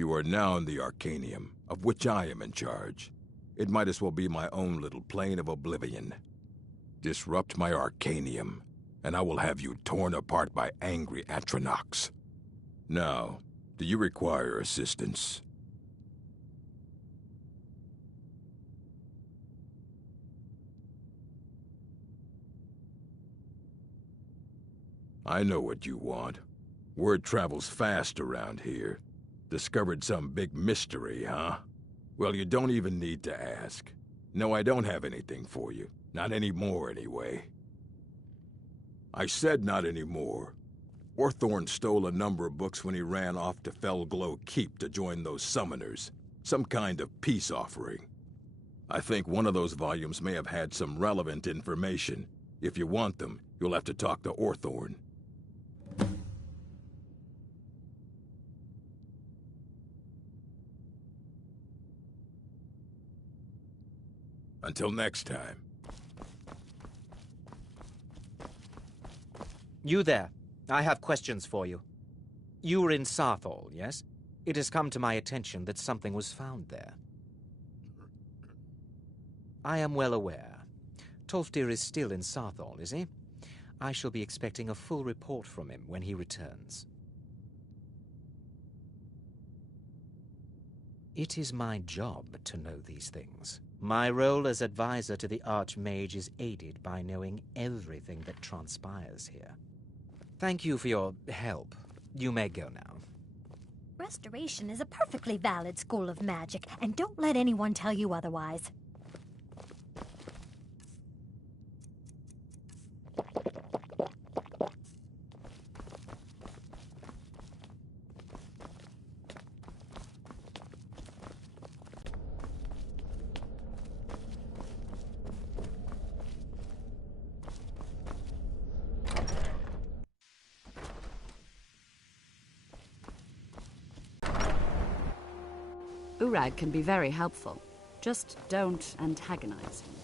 You are now in the Arcanium, of which I am in charge. It might as well be my own little plane of oblivion. Disrupt my Arcanium, and I will have you torn apart by angry Atronachs. Now, do you require assistance? I know what you want. Word travels fast around here. Discovered some big mystery, huh? Well, you don't even need to ask. No, I don't have anything for you. Not anymore, anyway. I said not anymore. Orthorn stole a number of books when he ran off to Felglow Keep to join those summoners. Some kind of peace offering. I think one of those volumes may have had some relevant information. If you want them, you'll have to talk to Orthorn. Until next time. You there. I have questions for you. You were in Sarthal, yes? It has come to my attention that something was found there. I am well aware. Tolfdir is still in Sarthal, is he? I shall be expecting a full report from him when he returns. It is my job to know these things. My role as advisor to the Archmage is aided by knowing everything that transpires here. Thank you for your help. You may go now. Restoration is a perfectly valid school of magic, and don't let anyone tell you otherwise. Urag can be very helpful. Just don't antagonize him.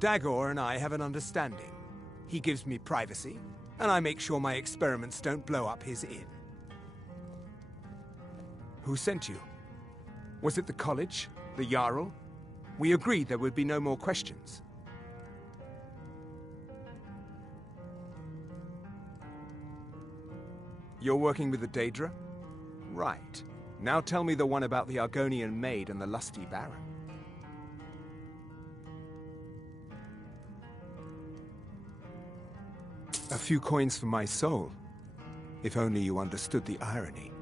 Dagor and I have an understanding. He gives me privacy, and I make sure my experiments don't blow up his inn. Who sent you? Was it the college? The Jarl? We agreed there would be no more questions. You're working with the Daedra? Right. Now tell me the one about the Argonian maid and the lusty baron. A few coins for my soul. If only you understood the irony.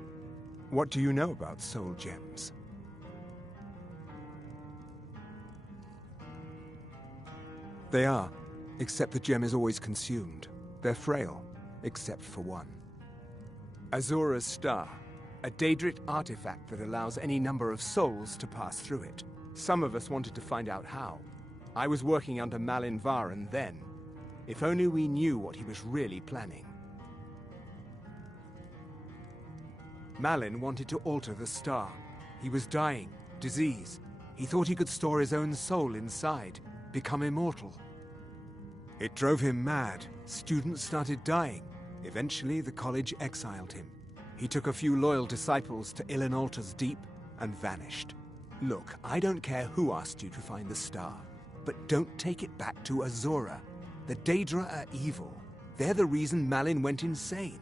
What do you know about soul gems? They are, except the gem is always consumed. They're frail, except for one. Azora's Star, a Daedric artifact that allows any number of souls to pass through it. Some of us wanted to find out how. I was working under Malin Varen then. If only we knew what he was really planning. Malin wanted to alter the star. He was dying, disease. He thought he could store his own soul inside, become immortal. It drove him mad. Students started dying. Eventually, the college exiled him. He took a few loyal disciples to Illinalta's Deep and vanished. Look, I don't care who asked you to find the star, but don't take it back to Azora. The Daedra are evil. They're the reason Malin went insane.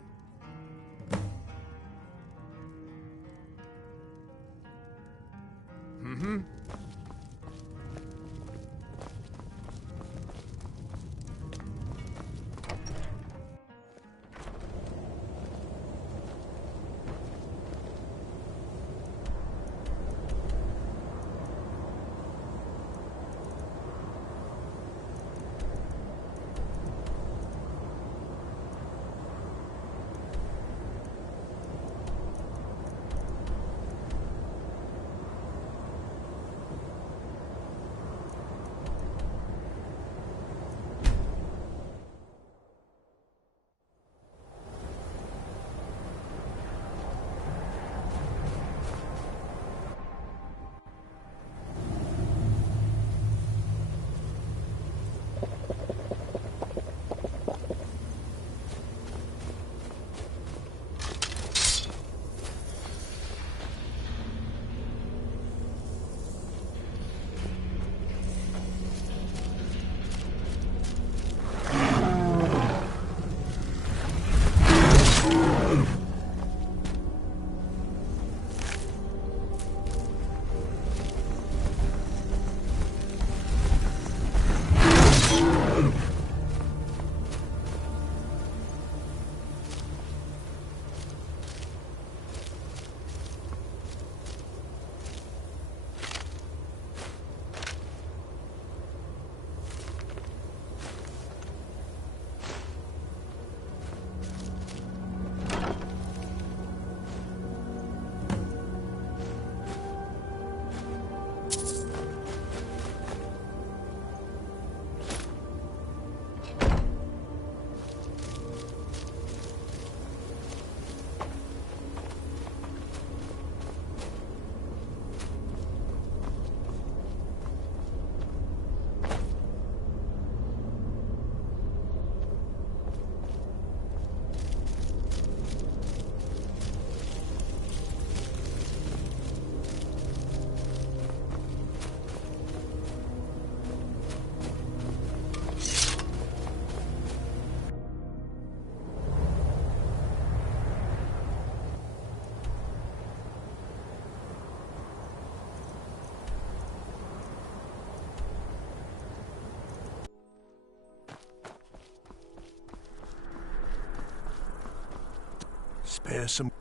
Spare some...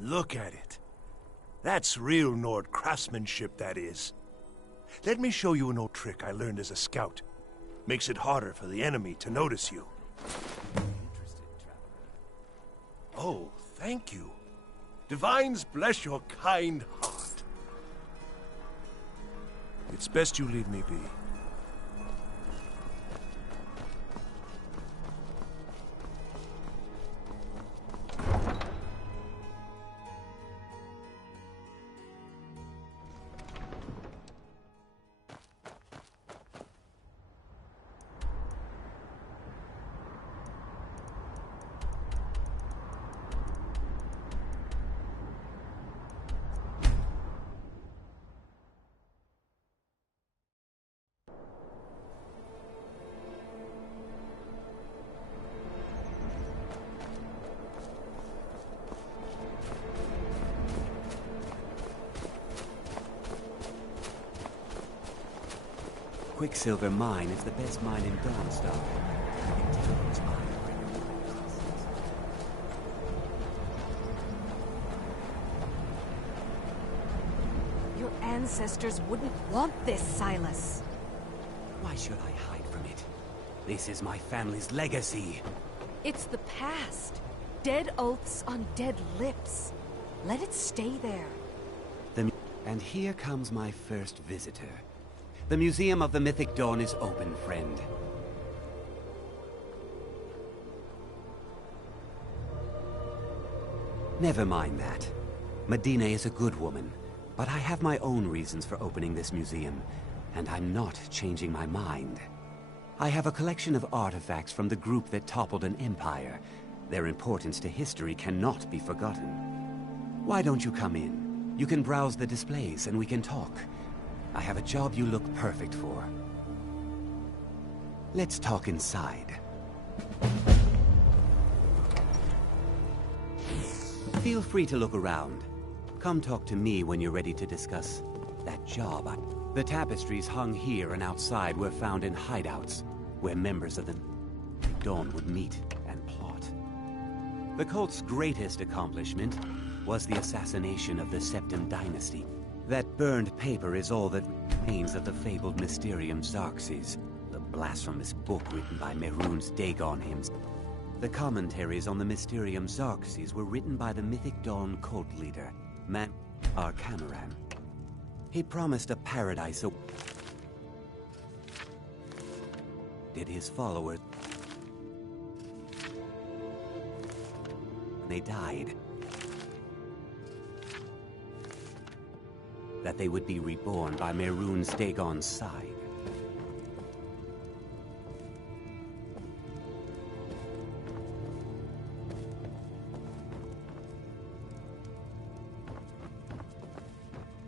Look at it. That's real Nord craftsmanship, that is. Let me show you an old trick I learned as a scout. Makes it harder for the enemy to notice you. Oh, thank you. Divines bless your kind heart. It's best you leave me be. Quicksilver mine is the best mine in Dawnstar. Your ancestors wouldn't want this, Silas. Why should I hide from it? This is my family's legacy. It's the past. Dead oaths on dead lips. Let it stay there. And here comes my first visitor. The Museum of the Mythic Dawn is open, friend. Never mind that. Medina is a good woman, but I have my own reasons for opening this museum, and I'm not changing my mind. I have a collection of artifacts from the group that toppled an empire. Their importance to history cannot be forgotten. Why don't you come in? You can browse the displays and we can talk. I have a job you look perfect for. Let's talk inside. Feel free to look around. Come talk to me when you're ready to discuss that job. The tapestries hung here and outside were found in hideouts, where members of the Dawn would meet and plot. The cult's greatest accomplishment was the assassination of the Septim Dynasty. That burned paper is all that remains of the fabled Mysterium Xarxes, the blasphemous book written by Mehrunes Dagon himself. The commentaries on the Mysterium Xarxes were written by the Mythic Dawn cult leader, Arcamaran. He promised a paradise did his followers. They died. That they would be reborn by Mehrunes Dagon's side.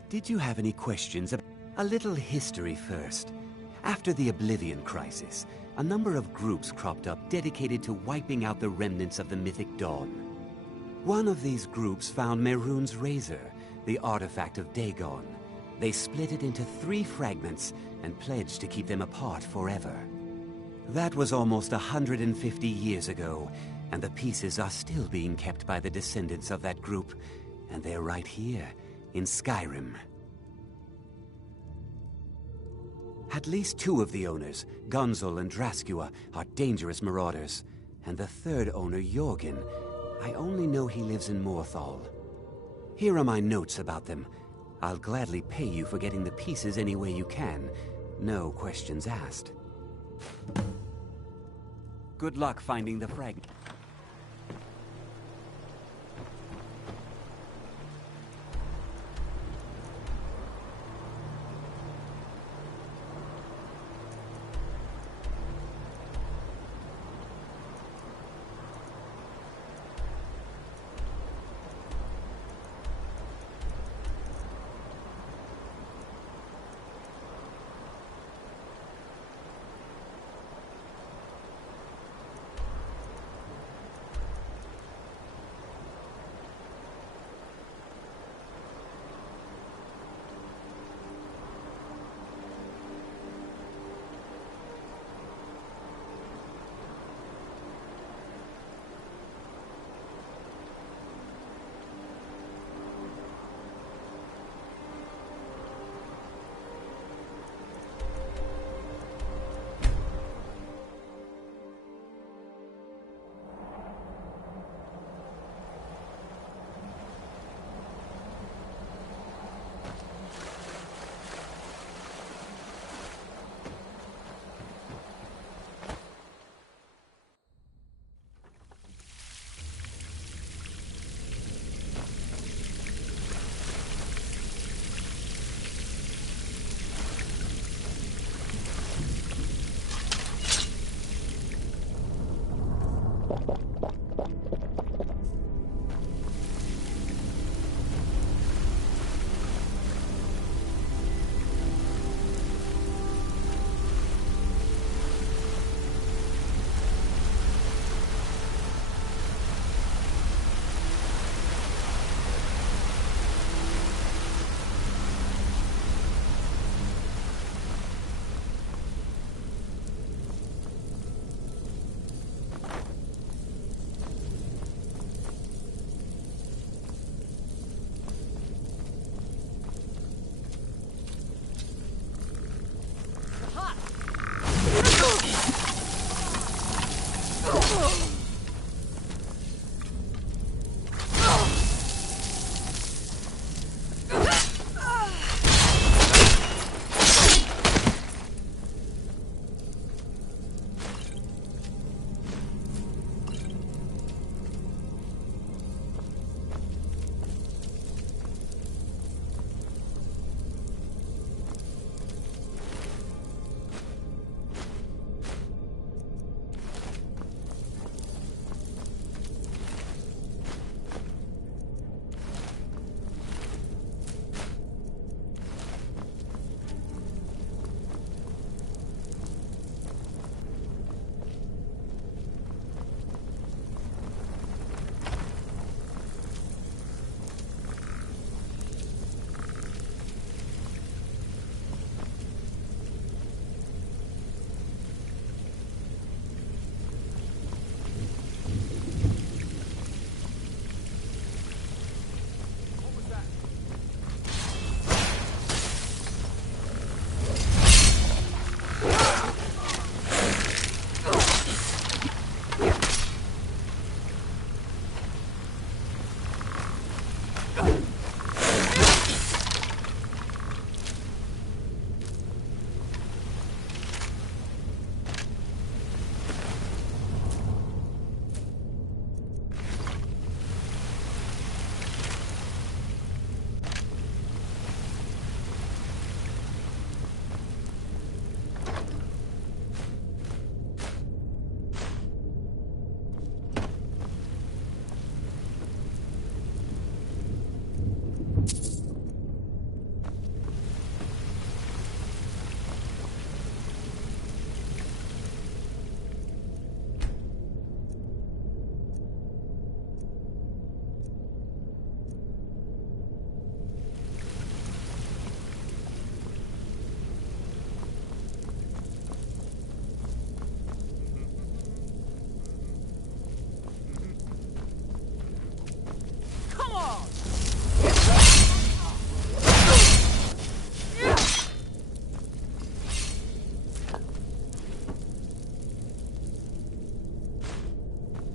Did you have any questions? A little history first. After the Oblivion Crisis, a number of groups cropped up dedicated to wiping out the remnants of the Mythic Dawn. One of these groups found Mehrunes' razor, the artifact of Dagon. They split it into 3 fragments and pledged to keep them apart forever. That was almost 150 years ago, and the pieces are still being kept by the descendants of that group, and they're right here, in Skyrim. At least 2 of the owners, Gunzel and Draskua, are dangerous marauders, and the 3rd owner, Jorgen, I only know he lives in Morthal. Here are my notes about them. I'll gladly pay you for getting the pieces any way you can. No questions asked. Good luck finding the fragment.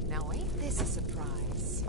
Now ain't this a surprise?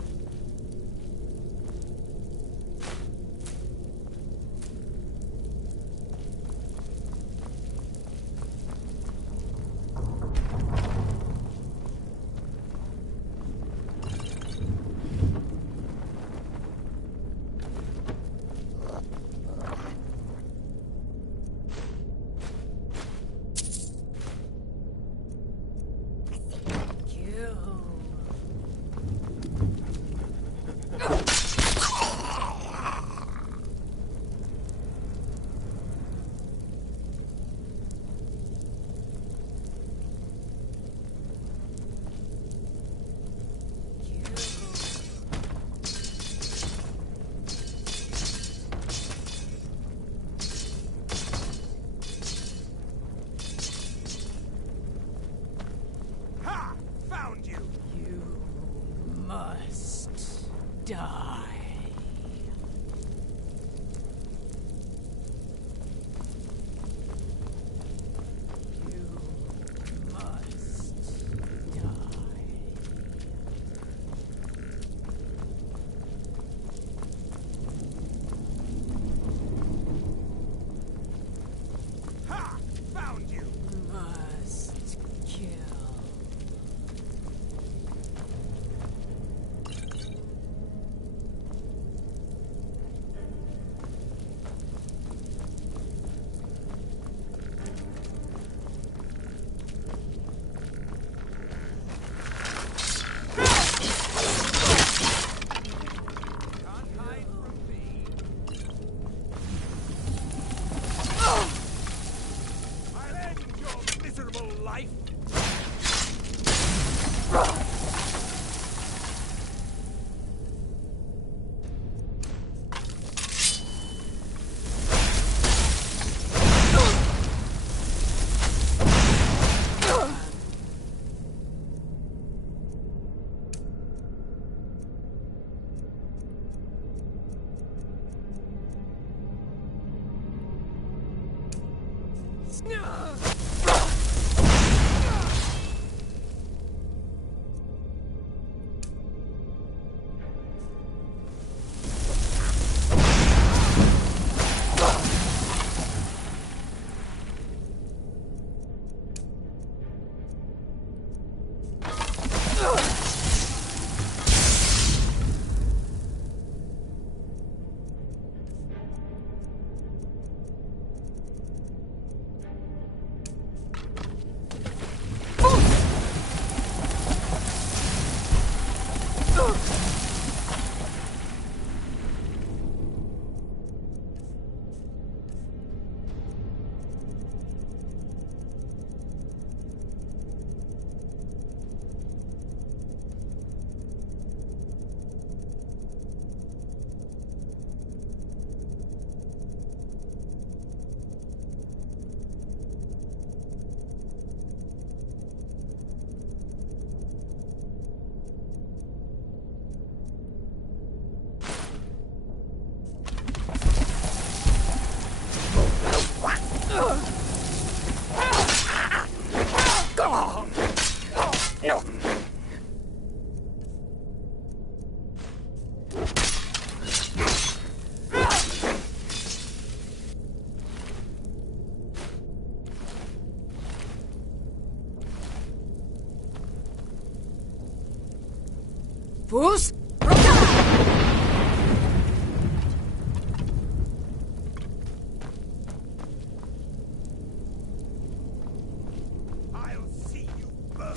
Ha! Found you! You must die. You must die. Ha! Found you! Must kill. Fus! I'll see you burn.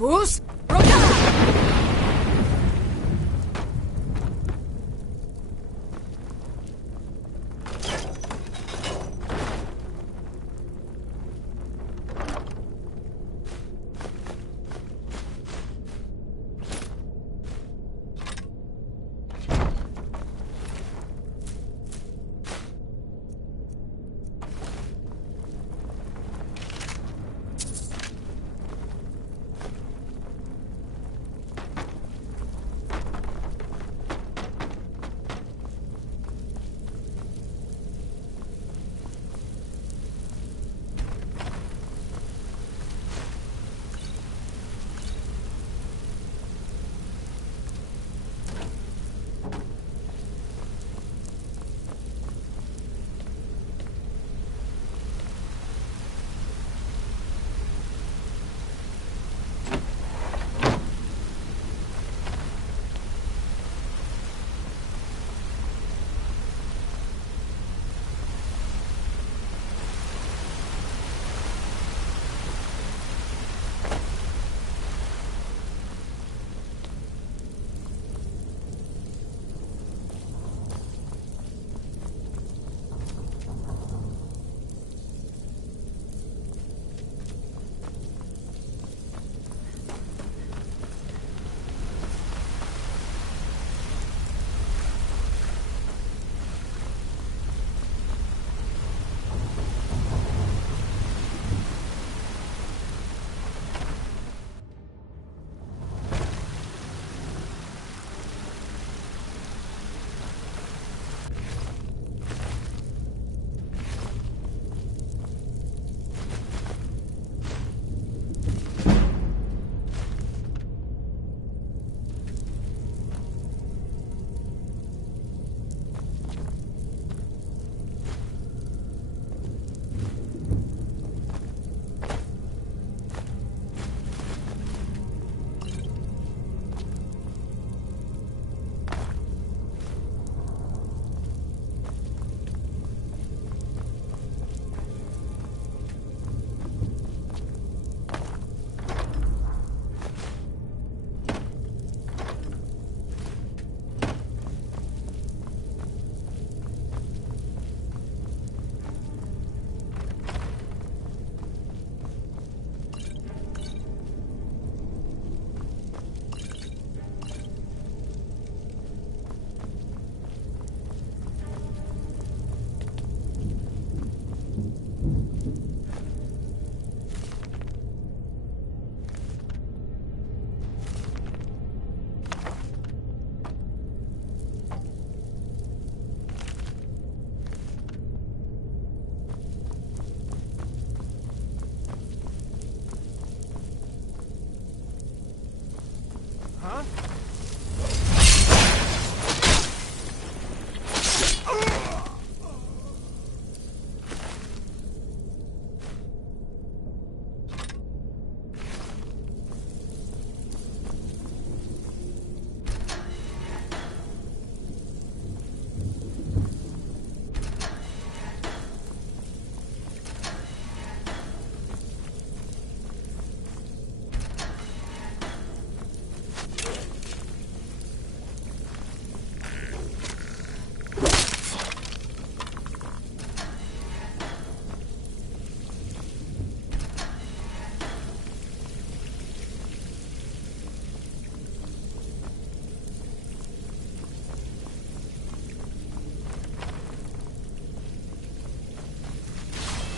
Fus!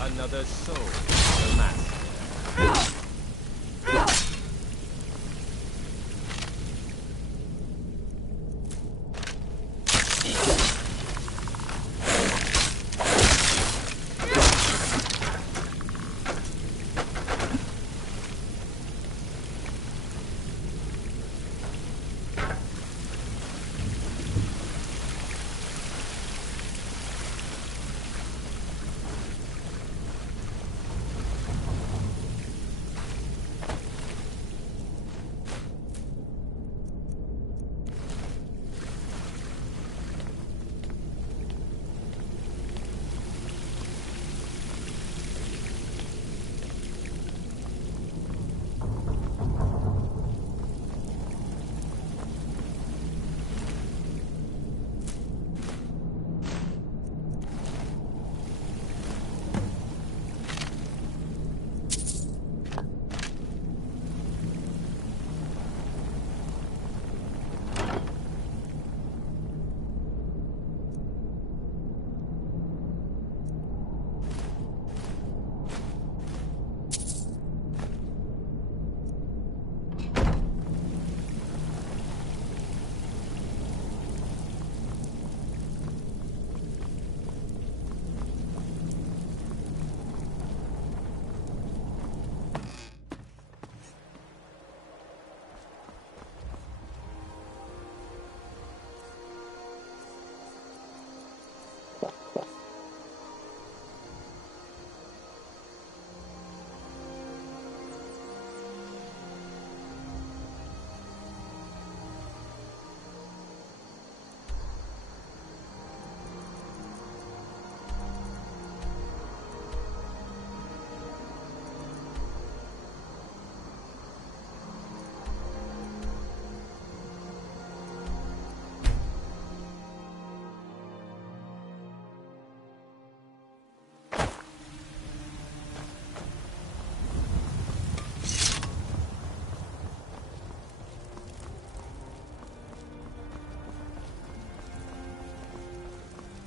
Another soul, the master.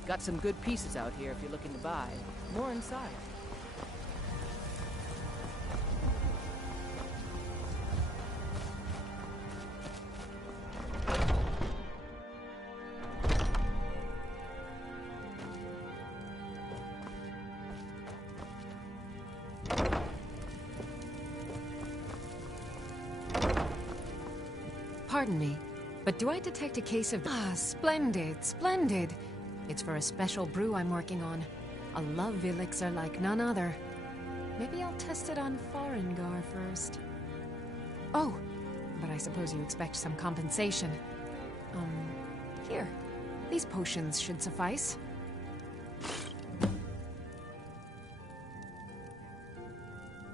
Got some good pieces out here if you're looking to buy. More inside. Pardon me, but do I detect a case of... Ah, splendid, splendid. It's for a special brew I'm working on. A love elixir like none other. Maybe I'll test it on Farengar first. Oh, but I suppose you expect some compensation. Here. These potions should suffice.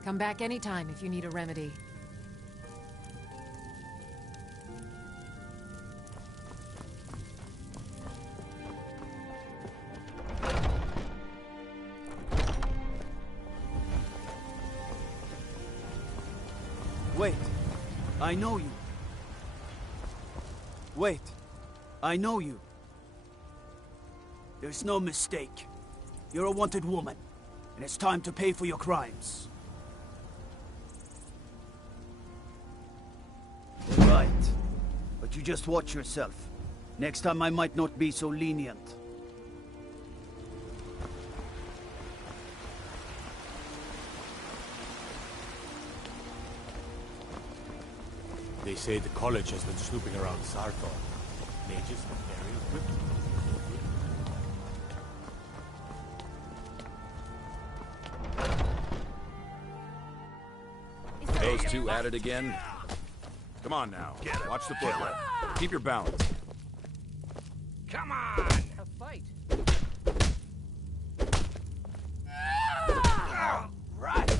Come back anytime if you need a remedy. Wait, I know you. Wait, I know you. There's no mistake. You're a wanted woman, and it's time to pay for your crimes. All right, but you just watch yourself. Next time I might not be so lenient. They say the college has been snooping around Sarthor. Mages from burial crypt. Those two at it again? Come on now. Watch the footwork. Keep your balance. Come on! A fight! Right!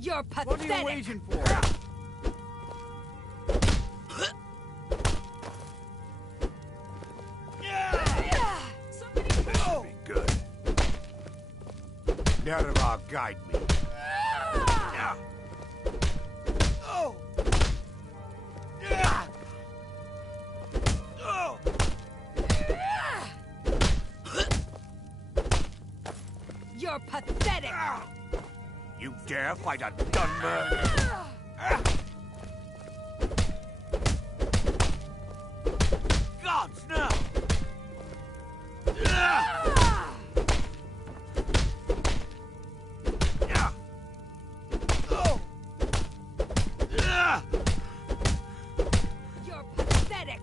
You're pathetic! What are you waiting for? Nerevar, guide me. You're pathetic! You dare fight a Dunmer? Gods, now! You're pathetic!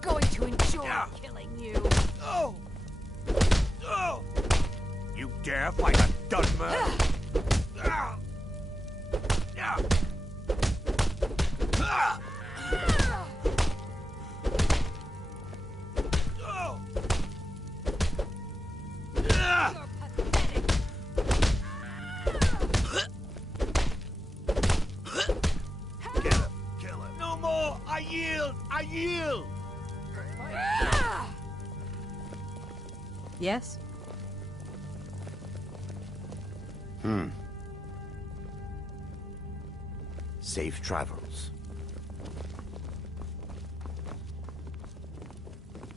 Going to enjoy killing you. You dare fight a Dunmer? No more! I yield! I yield! Yes? Safe travels.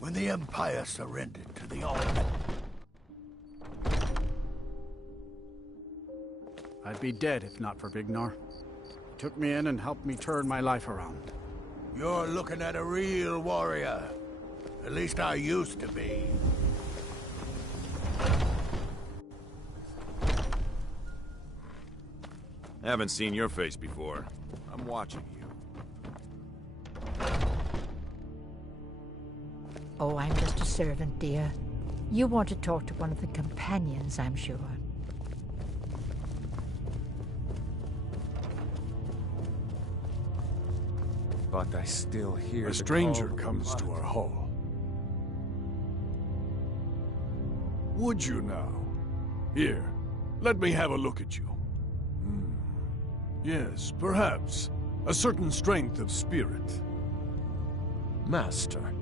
When the Empire surrendered to the Almighty, I'd be dead if not for Vignor. He took me in and helped me turn my life around. you're looking at a real warrior. At least I used to be. Haven't seen your face before. I'm watching you. Oh, I'm just a servant, dear. You want to talk to one of the companions, I'm sure. But I still hear a stranger comes to our hall. Would you now? Here, let me have a look at you. Yes, perhaps. A certain strength of spirit. Master,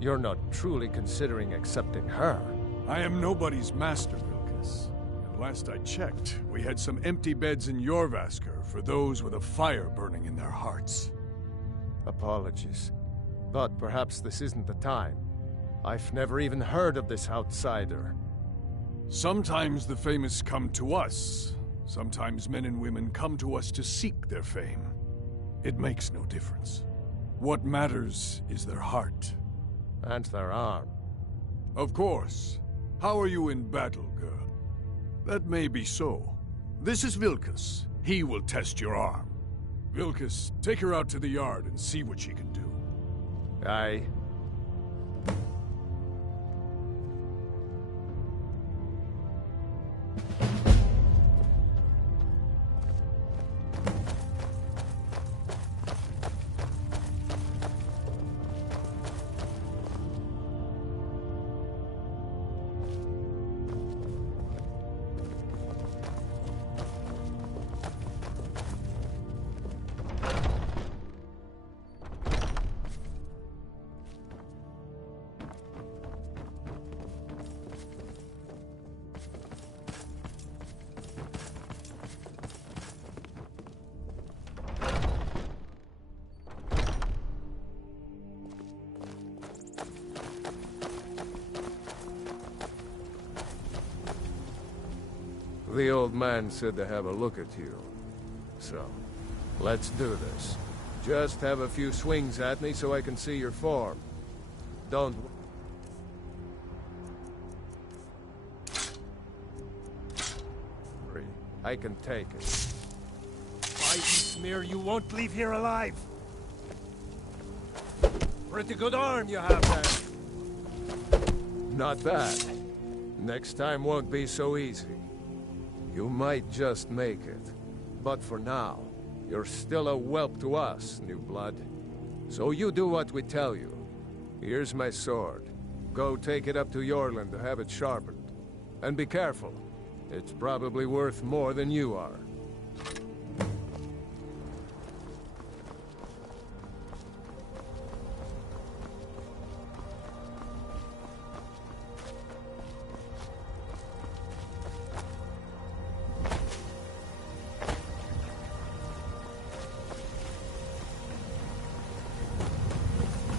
you're not truly considering accepting her. I am nobody's master, Vilkas. And last I checked, we had some empty beds in Jorvaskr for those with a fire burning in their hearts. Apologies, but perhaps this isn't the time. I've never even heard of this outsider. Sometimes the famous come to us. Sometimes men and women come to us to seek their fame. It makes no difference. What matters is their heart. And their arm. Of course. How are you in battle, girl? That may be so. This is Vilkas. He will test your arm. Vilkas, take her out to the yard and see what she can do. Aye. The old man said to have a look at you. So, let's do this. Just have a few swings at me so I can see your form. Don't... worry. I can take it. Fight, you smear, you won't leave here alive! Pretty good arm you have there. Not bad. Next time won't be so easy. You might just make it. But for now, you're still a whelp to us, new blood. So you do what we tell you. Here's my sword. Go take it up to Yorland to have it sharpened. And be careful. It's probably worth more than you are.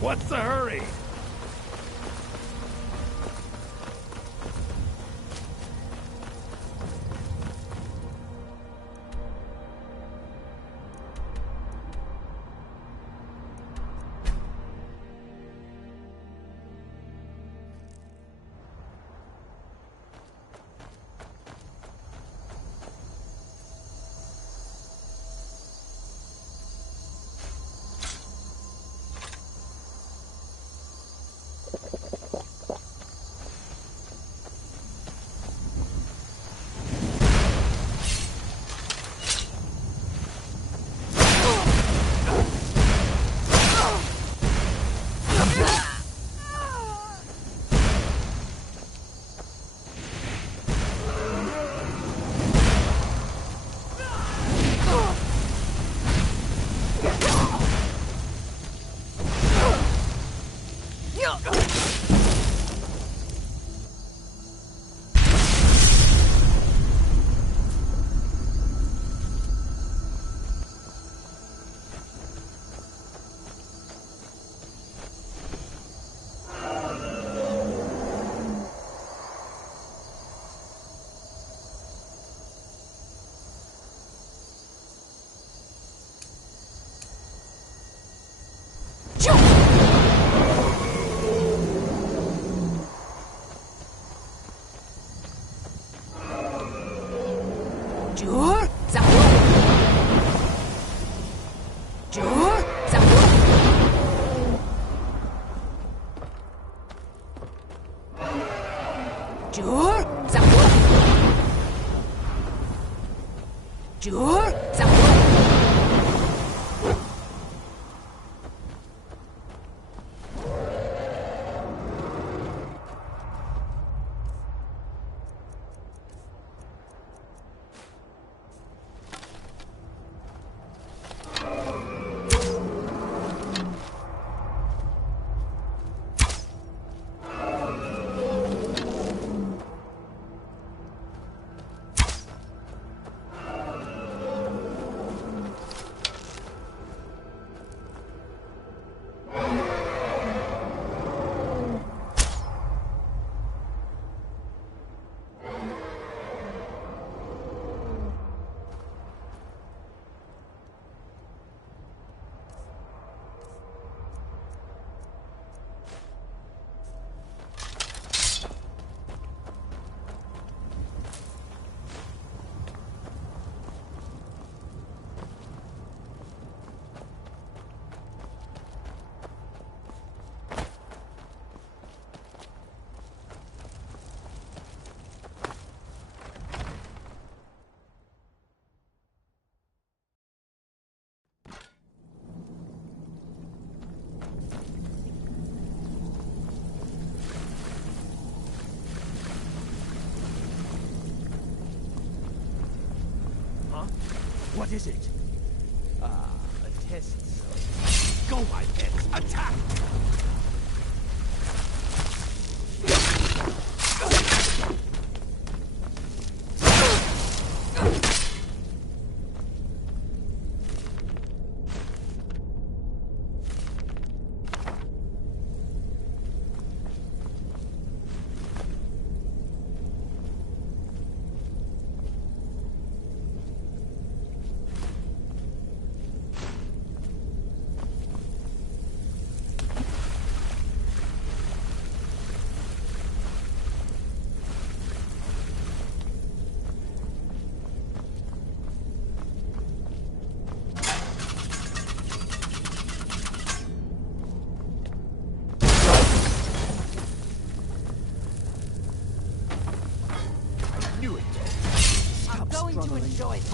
What's the hurry? What is it? A test. Go, my pets! Attack!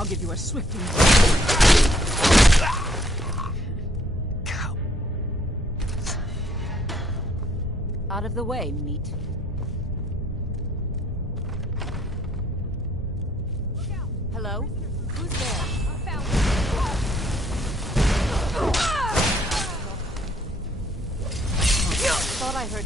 I'll give you a swift Out of the way, meat. Hello? Who's there? Thought I heard.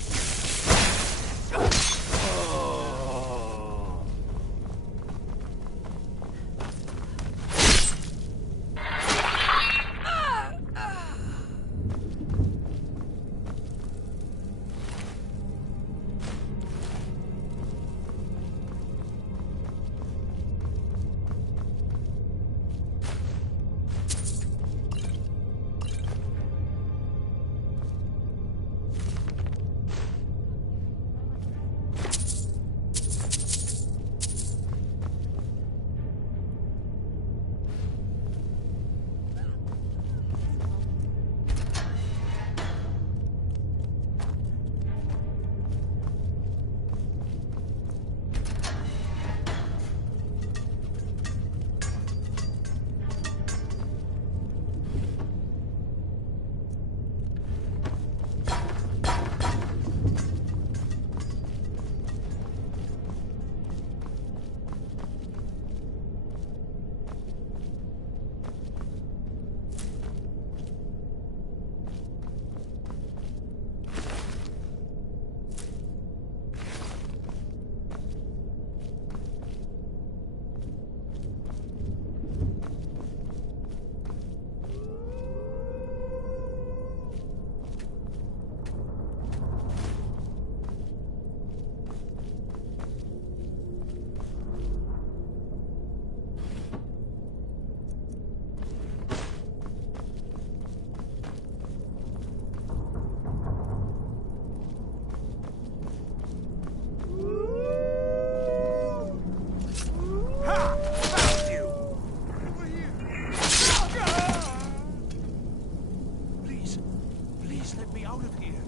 out of here.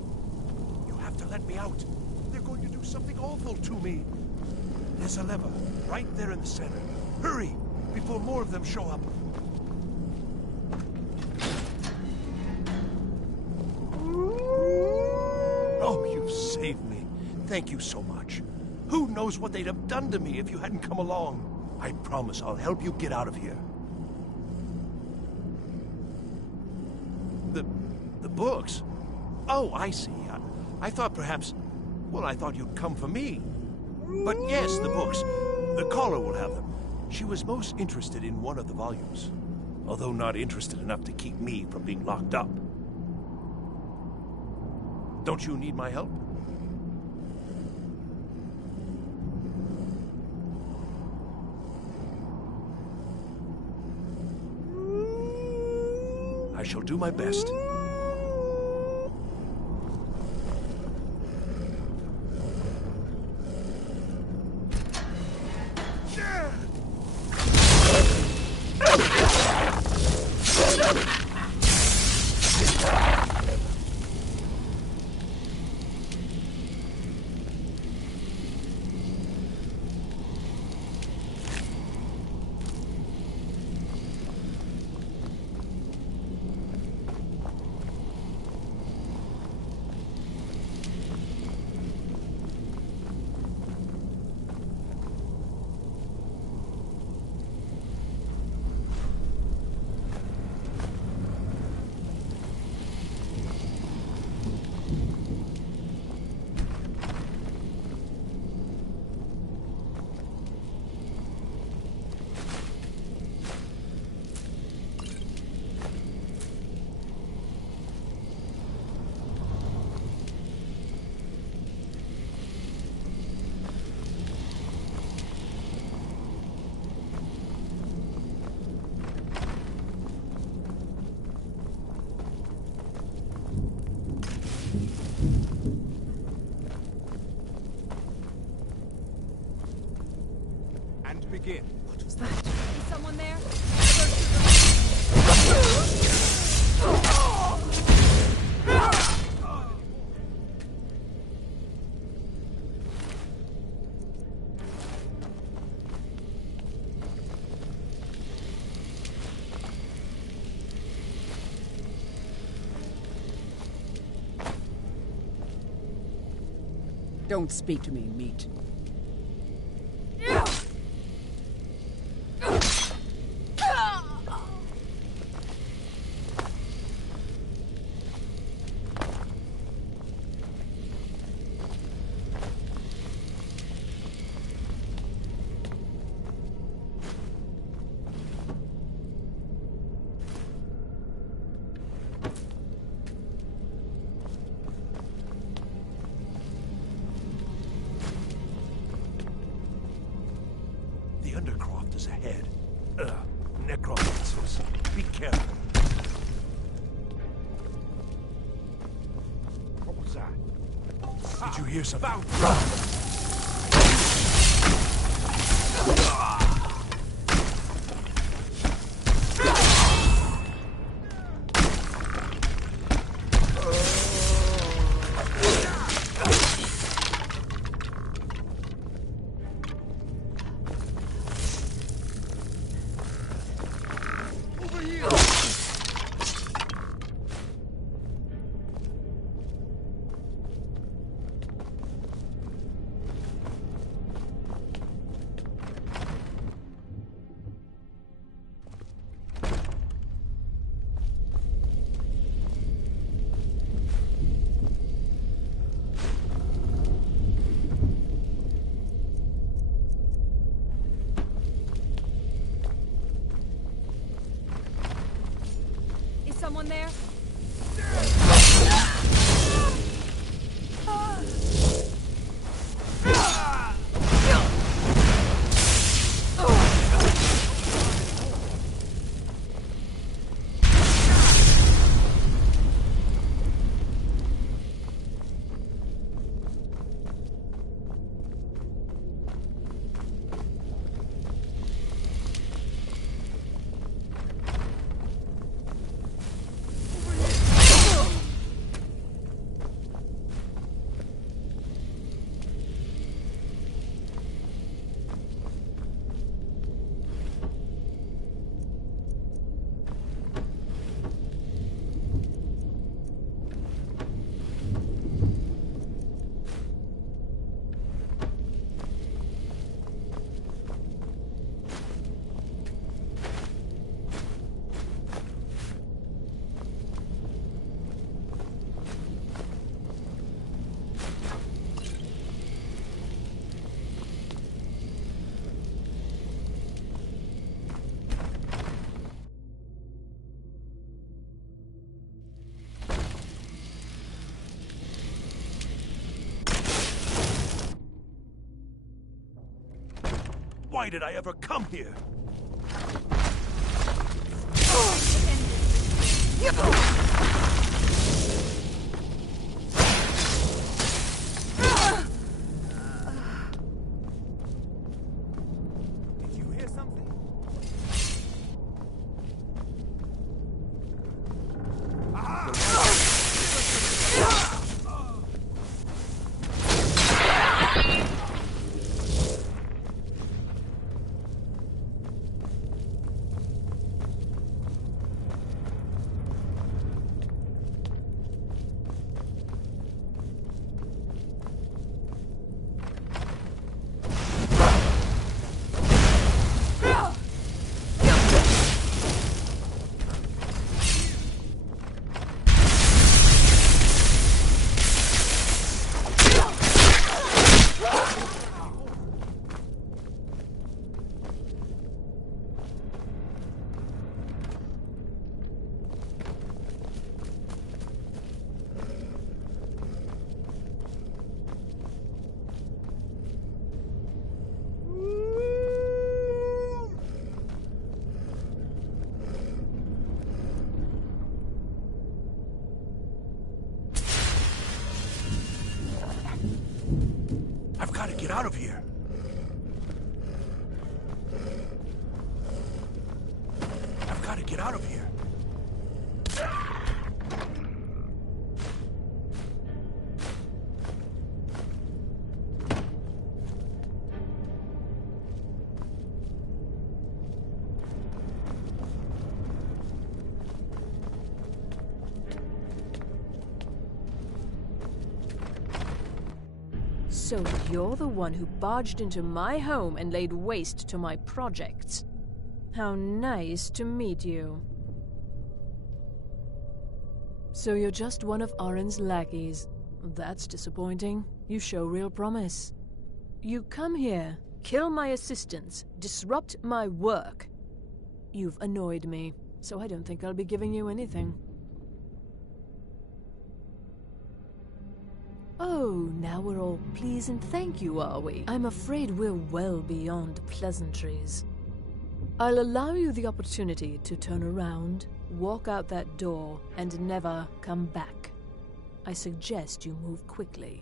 You have to let me out. They're going to do something awful to me. There's a lever right there in the center. Hurry, before more of them show up. Oh, you've saved me. Thank you so much. Who knows what they'd have done to me if you hadn't come along. I promise I'll help you get out of here. The books? Oh, I see. I thought perhaps... Well, I thought you'd come for me. But yes, the books. The caller will have them. She was most interested in one of the volumes, although not interested enough to keep me from being locked up. Don't you need my help? I shall do my best. Begin. What was that? Is someone there? Don't speak to me, meat. The Undercroft is ahead. Necromancers. Be careful. What was that? Did you hear something? Run! Someone there? Why did I ever come here? Did you hear something? I've got to get out of here. I've got to get out of here. So you're the one who barged into my home and laid waste to my projects. How nice to meet you. So you're just one of Arin's lackeys. That's disappointing. You show real promise. You come here, kill my assistants, disrupt my work. You've annoyed me, so I don't think I'll be giving you anything. Oh, now we're all please and thank you, are we? I'm afraid we're well beyond pleasantries. I'll allow you the opportunity to turn around, walk out that door, and never come back. I suggest you move quickly.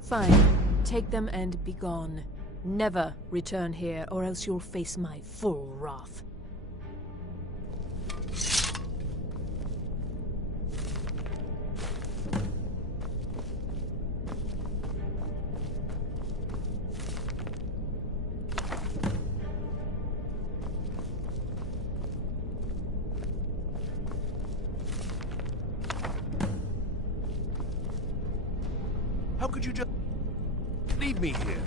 Fine. Take them and be gone. Never return here, or else you'll face my full wrath. How could you just leave me here?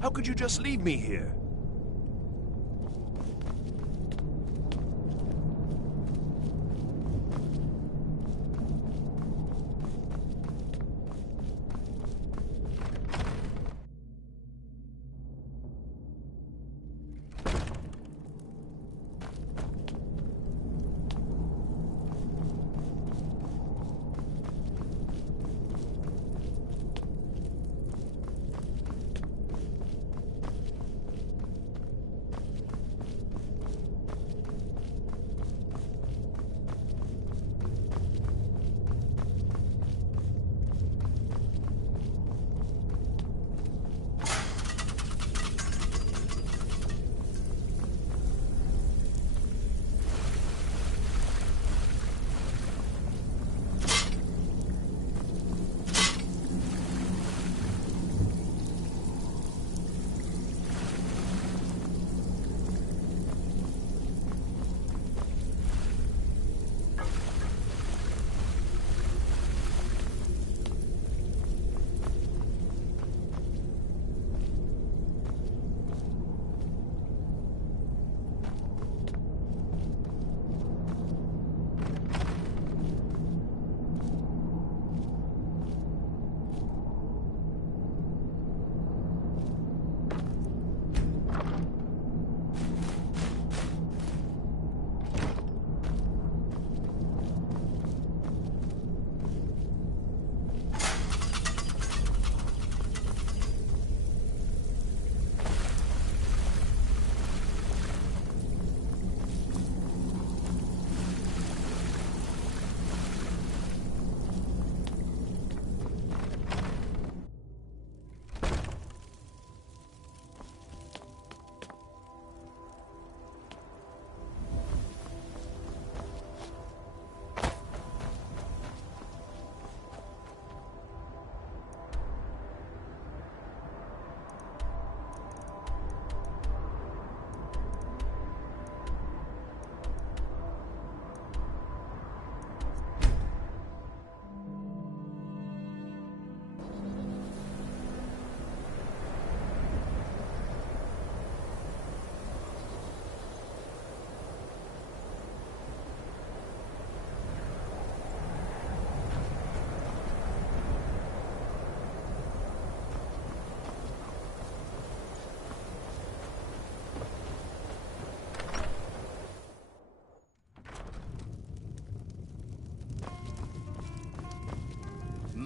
How could you just leave me here?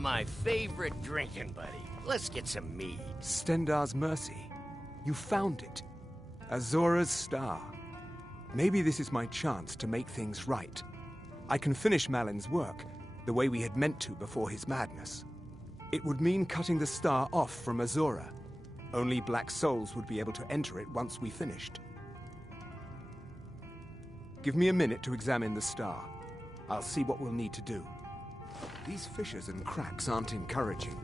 my favorite drinking buddy. Let's get some mead. Stendar's Mercy. You found it. Azora's Star. Maybe this is my chance to make things right. I can finish Malin's work, the way we had meant to before his madness. It would mean cutting the star off from Azora. Only Black Souls would be able to enter it once we finished. Give me a minute to examine the star. I'll see what we'll need to do. These fissures and cracks aren't encouraging.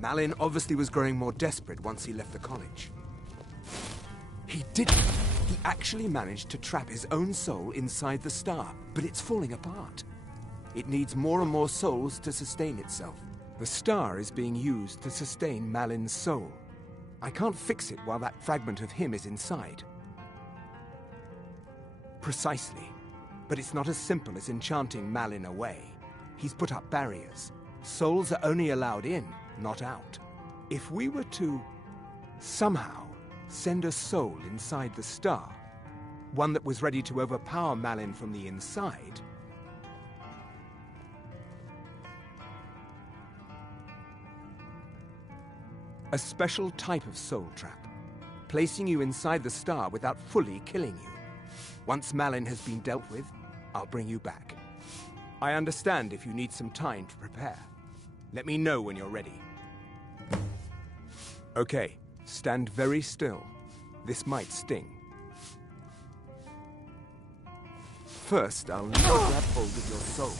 Malin obviously was growing more desperate once he left the college. He didn't. He actually managed to trap his own soul inside the star, but it's falling apart. It needs more and more souls to sustain itself. The star is being used to sustain Malin's soul. I can't fix it while that fragment of him is inside. Precisely. But it's not as simple as enchanting Malin away. He's put up barriers. Souls are only allowed in, not out. If we were to somehow send a soul inside the star, one that was ready to overpower Malin from the inside, a special type of soul trap, placing you inside the star without fully killing you. Once Malin has been dealt with, I'll bring you back. I understand if you need some time to prepare. Let me know when you're ready. Okay, stand very still. This might sting. First, I'll need to grab hold of your soul.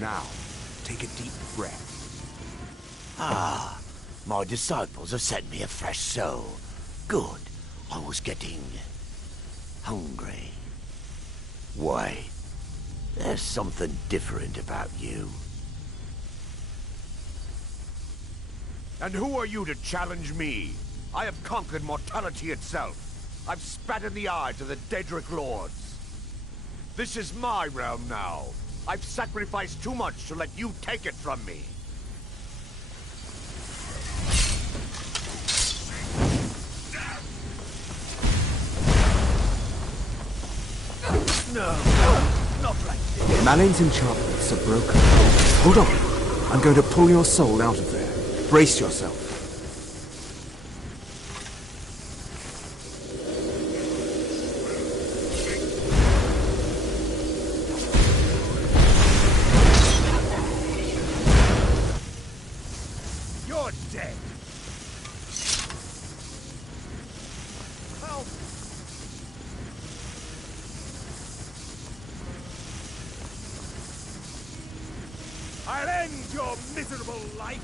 Now, take a deep breath. Ah, my disciples have sent me a fresh soul. Good. I was getting hungry. Wait. There's something different about you. And who are you to challenge me? I have conquered mortality itself. I've spat in the eyes of the Daedric Lords. This is my realm now. I've sacrificed too much to let you take it from me. No, not like this. Malin's enchantments are broken. Hold on. I'm going to pull your soul out of there. Brace yourself. You're dead. Help! I'll end your miserable life!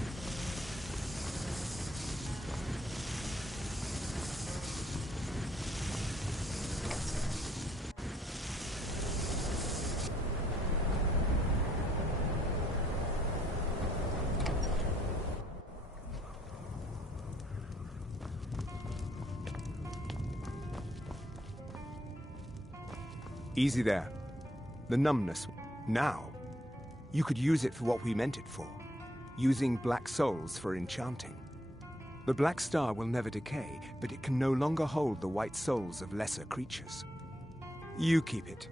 Easy there. The numbness. Now, you could use it for what we meant it for. Using black souls for enchanting. The black star will never decay, but it can no longer hold the white souls of lesser creatures. You keep it.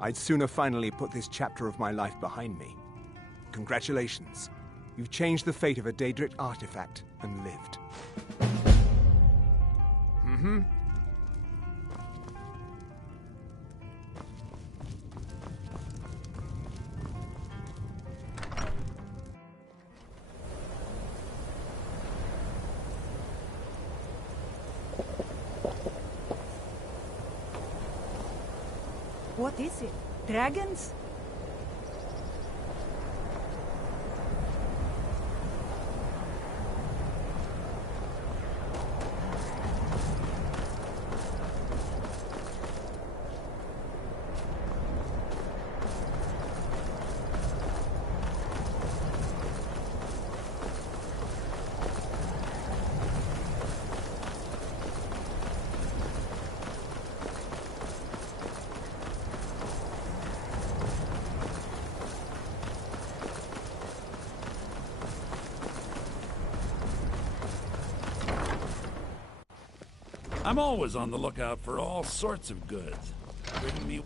I'd sooner finally put this chapter of my life behind me. Congratulations. You've changed the fate of a Daedric artifact and lived. What is it? Dragons? I'm always on the lookout for all sorts of goods. Bring me...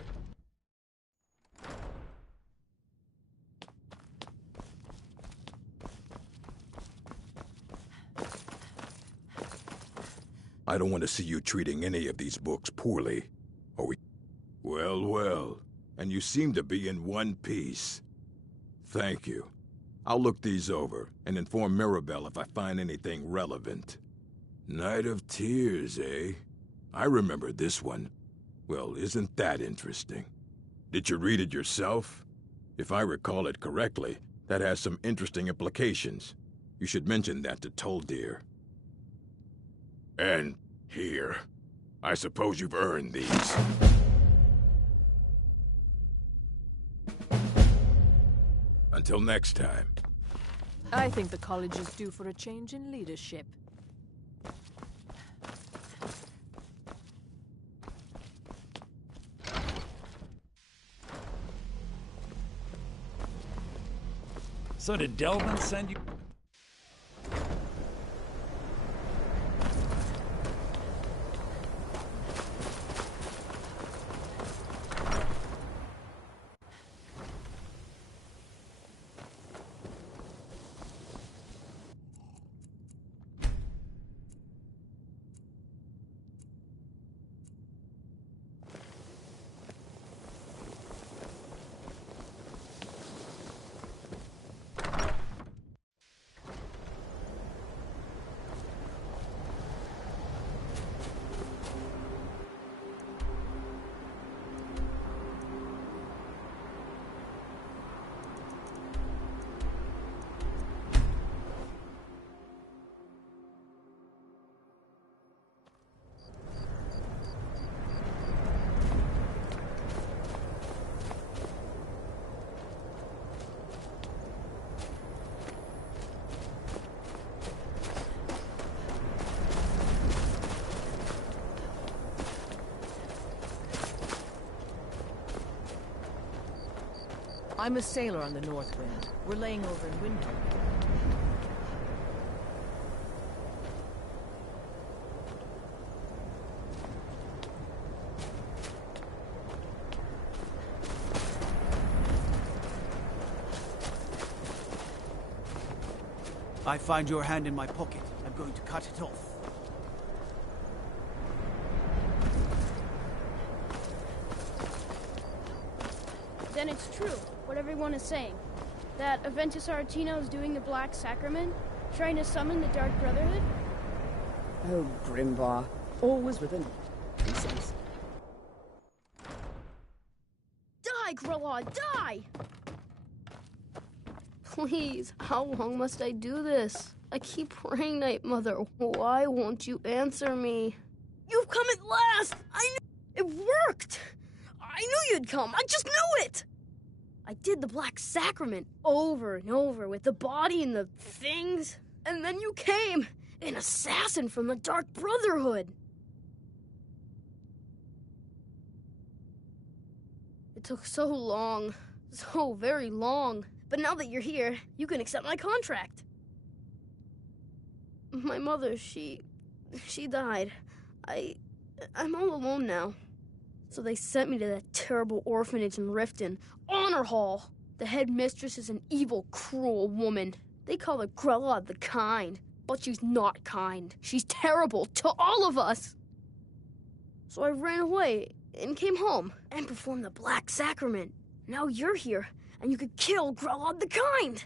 I don't want to see you treating any of these books poorly. Are we? Well, well. And you seem to be in one piece. Thank you. I'll look these over and inform Mirabelle if I find anything relevant. Night of Tears, eh? I remember this one. Well, isn't that interesting? Did you read it yourself? If I recall it correctly, that has some interesting implications. You should mention that to Toldir. And here. I suppose you've earned these. Until next time. I think the college is due for a change in leadership. So did Delvin send you? I'm a sailor on the North Wind. We're laying over in winter. I find your hand in my pocket. I'm going to cut it off. Then it's true, what everyone is saying. That Aventus Aretino is doing the Black Sacrament, trying to summon the Dark Brotherhood? Oh, Grimbar. Always with an pieces. Die, Grelod, die! Please, how long must I do this? I keep praying, Night Mother. Why won't you answer me? You've come at last! I knew it worked! I knew you'd come. I just knew it! I did the Black Sacrament over and over with the body and the things. And then you came, an assassin from the Dark Brotherhood. It took so long, so very long. But now that you're here, you can accept my contract. My mother, she died. I'm all alone now. So they sent me to that terrible orphanage in Riften, Honor Hall. The headmistress is an evil, cruel woman. They call her Grelod the Kind, but she's not kind. She's terrible to all of us. So I ran away and came home and performed the Black Sacrament. Now you're here, and you could kill Grelod the Kind.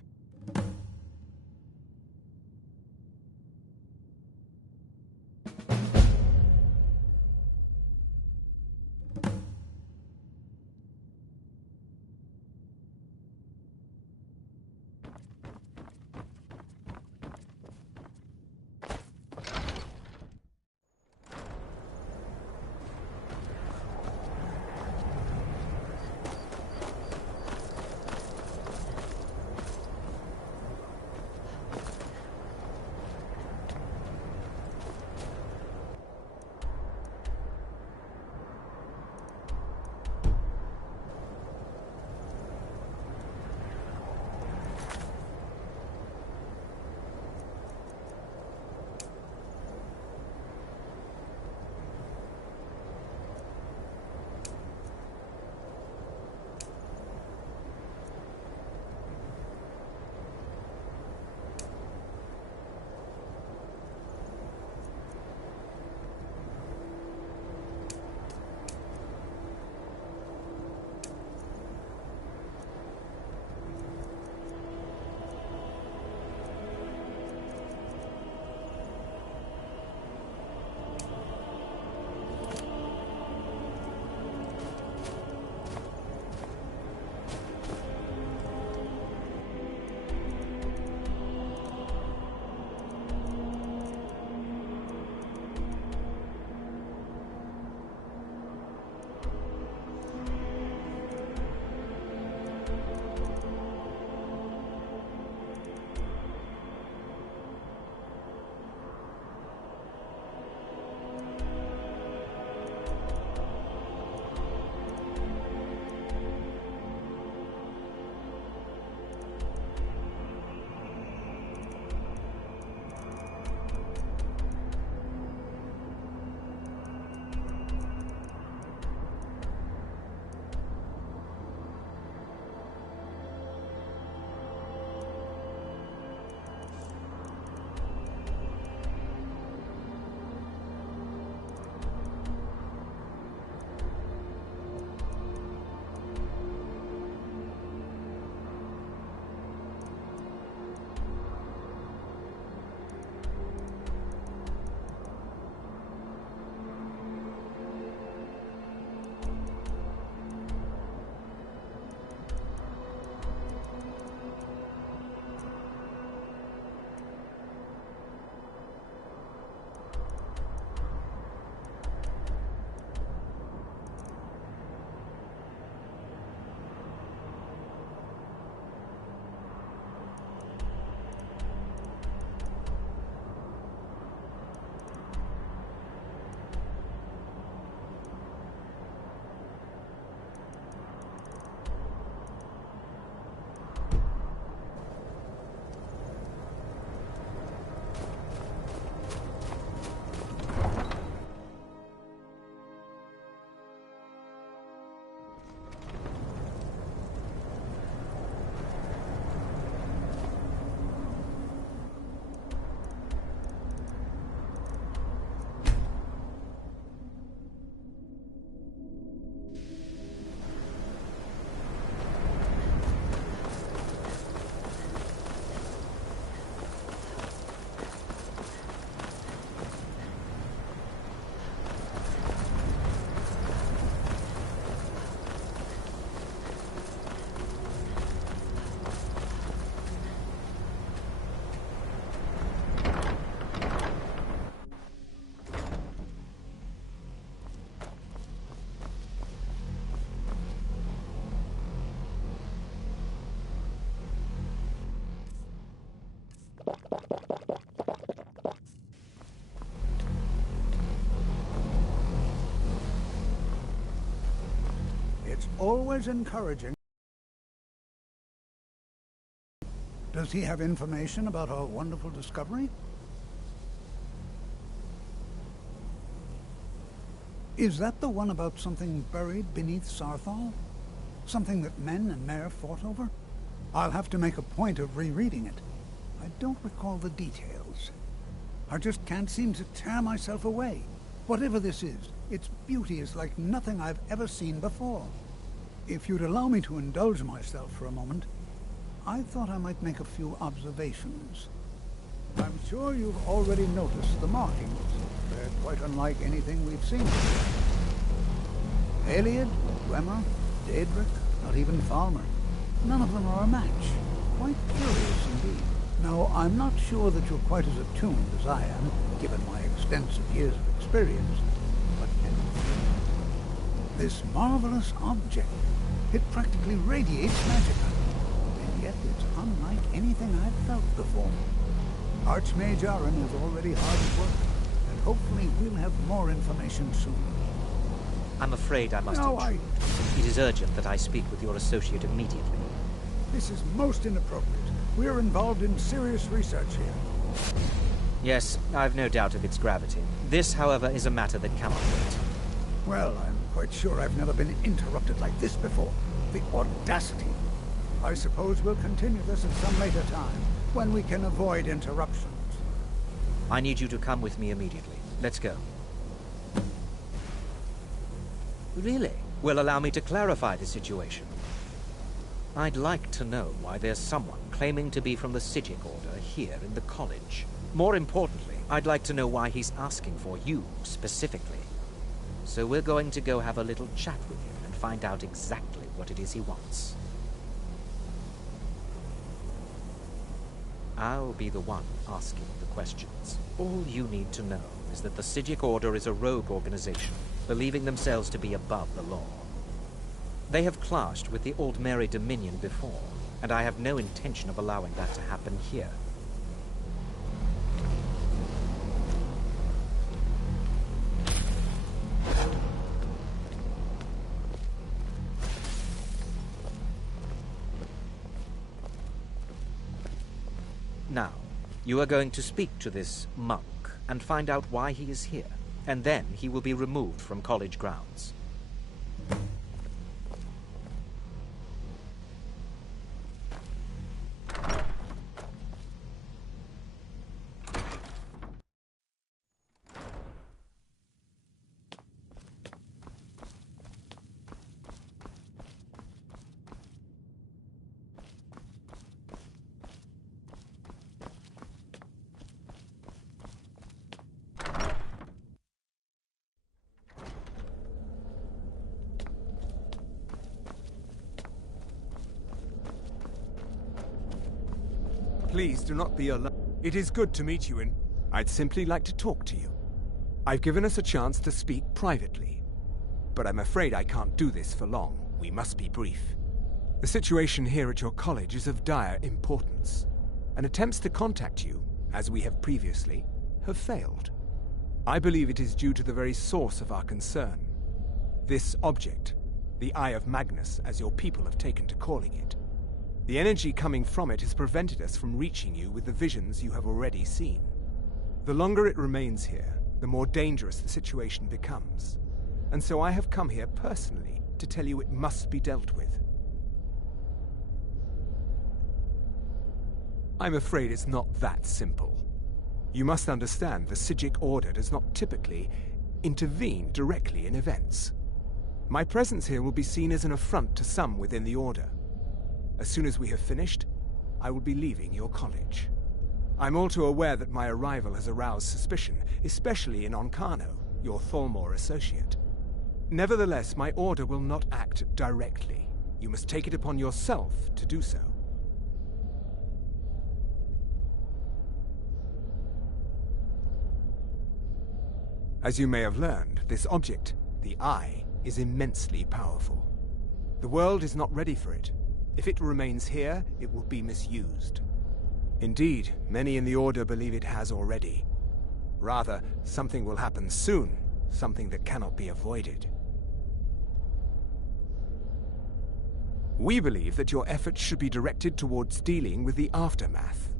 It's always encouraging. Does he have information about our wonderful discovery? Is that the one about something buried beneath Sarthal? Something that men and Mare fought over? I'll have to make a point of rereading it. I don't recall the details. I just can't seem to tear myself away. Whatever this is, its beauty is like nothing I've ever seen before. If you'd allow me to indulge myself for a moment, I thought I might make a few observations. I'm sure you've already noticed the markings. They're quite unlike anything we've seen. Aliad, Dwemer, Daedric, not even Falmer. None of them are a match. Quite curious indeed. Now, I'm not sure that you're quite as attuned as I am, given my extensive years of experience, but can you feel this marvelous object? It practically radiates magicka, and yet it's unlike anything I've felt before. Archmage Aaron is already hard at work, and hopefully we'll have more information soon. I'm afraid I must intrude. It is urgent that I speak with your associate immediately. This is most inappropriate. We're involved in serious research here. Yes, I've no doubt of its gravity. This, however, is a matter that cannot wait. Well, I'm quite sure I've never been interrupted like this before. The audacity. I suppose we'll continue this at some later time, when we can avoid interruptions. I need you to come with me immediately. Let's go. Really? Well, allow me to clarify the situation. I'd like to know why there's someone claiming to be from the Psijic Order here in the college. More importantly, I'd like to know why he's asking for you, specifically. So we're going to go have a little chat with him and find out exactly what it is he wants. I'll be the one asking the questions. All you need to know is that the Psijic Order is a rogue organization, believing themselves to be above the law. They have clashed with the Old Mary Dominion before, and I have no intention of allowing that to happen here. Now, you are going to speak to this monk and find out why he is here, and then he will be removed from college grounds. Please do not be alarmed. It is good to meet you, and I'd simply like to talk to you. I've given us a chance to speak privately, but I'm afraid I can't do this for long. We must be brief. The situation here at your college is of dire importance, and attempts to contact you, as we have previously, have failed. I believe it is due to the very source of our concern. This object, the Eye of Magnus, as your people have taken to calling it. The energy coming from it has prevented us from reaching you with the visions you have already seen. The longer it remains here, the more dangerous the situation becomes. And so I have come here personally to tell you it must be dealt with. I'm afraid it's not that simple. You must understand the Psijic Order does not typically intervene directly in events. My presence here will be seen as an affront to some within the Order. As soon as we have finished, I will be leaving your college. I'm all too aware that my arrival has aroused suspicion, especially in Onkano, your Thalmor associate. Nevertheless, my order will not act directly. You must take it upon yourself to do so. As you may have learned, this object, the Eye, is immensely powerful. The world is not ready for it. If it remains here, it will be misused. Indeed, many in the Order believe it has already. Rather, something will happen soon, something that cannot be avoided. We believe that your efforts should be directed towards dealing with the aftermath,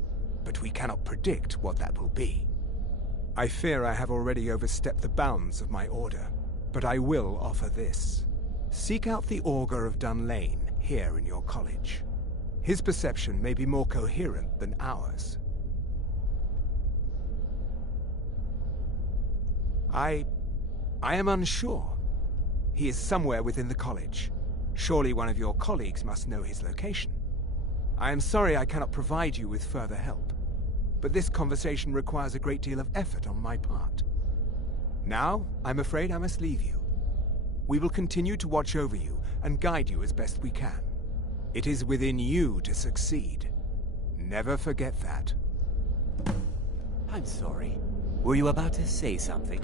but we cannot predict what that will be. I fear I have already overstepped the bounds of my order, but I will offer this. Seek out the Augur of Dunlane here in your college. His perception may be more coherent than ours. I am unsure. He is somewhere within the college. Surely one of your colleagues must know his location. I am sorry I cannot provide you with further help, but this conversation requires a great deal of effort on my part. Now, I'm afraid I must leave you. We will continue to watch over you and guide you as best we can. It is within you to succeed. Never forget that. I'm sorry. Were you about to say something?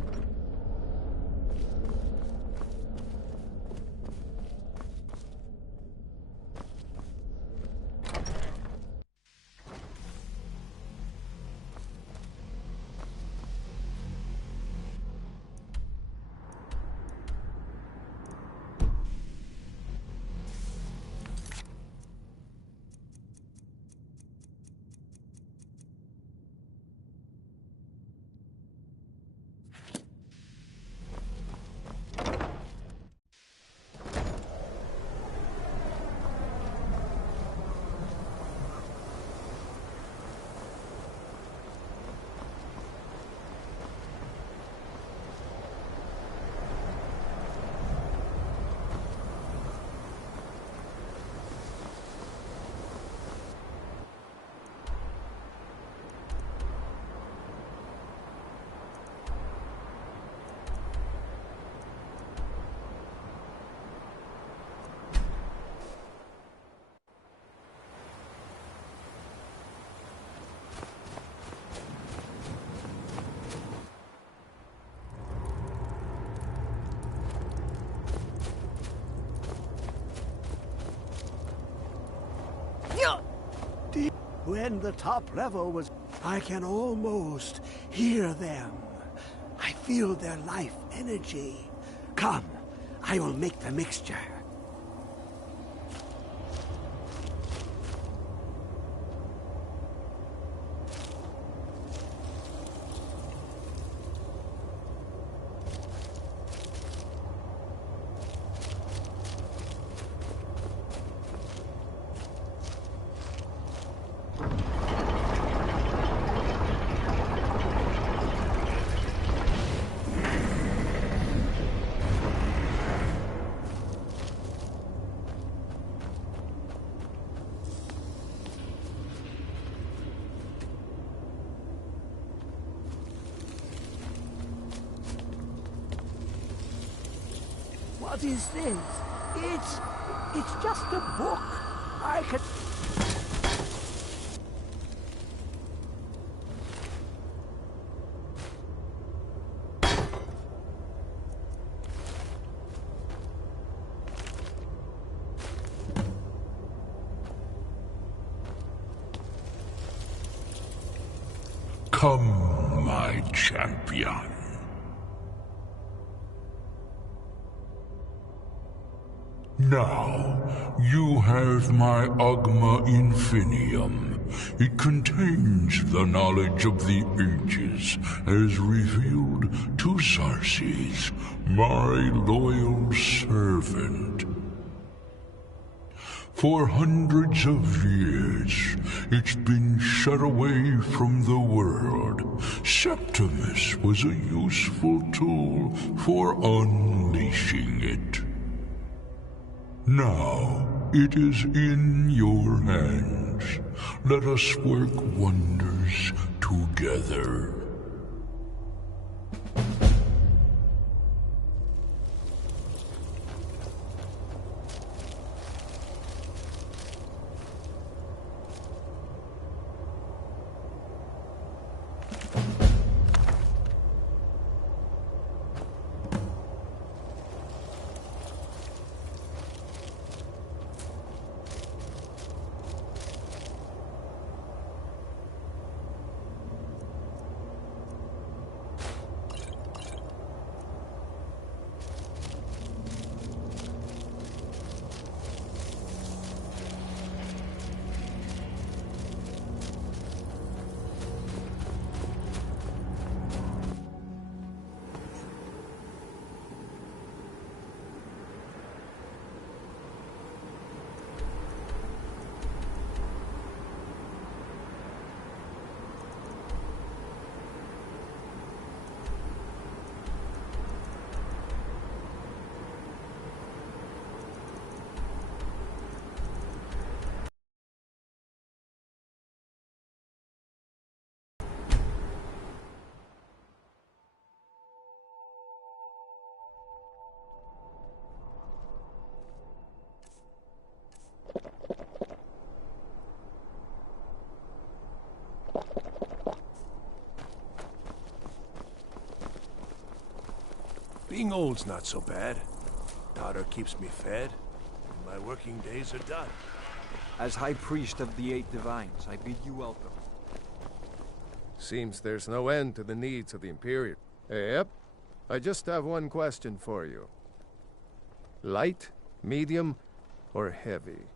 When the top level was... I can almost hear them. I feel their life energy. Come, I will make the mixture. What is this? It's just a book. I could... Come, my champion. Now, you have my Agma Infinium. It contains the knowledge of the ages, as revealed to Sarces, my loyal servant. For hundreds of years, it's been shut away from the world. Septimus was a useful tool for unleashing it. Now, it is in your hands. Let us work wonders together. Being old's not so bad. Daughter keeps me fed, and my working days are done. As High Priest of the Eight Divines, I bid you welcome. Seems there's no end to the needs of the Imperium. Yep. I just have one question for you. Light, medium, or heavy?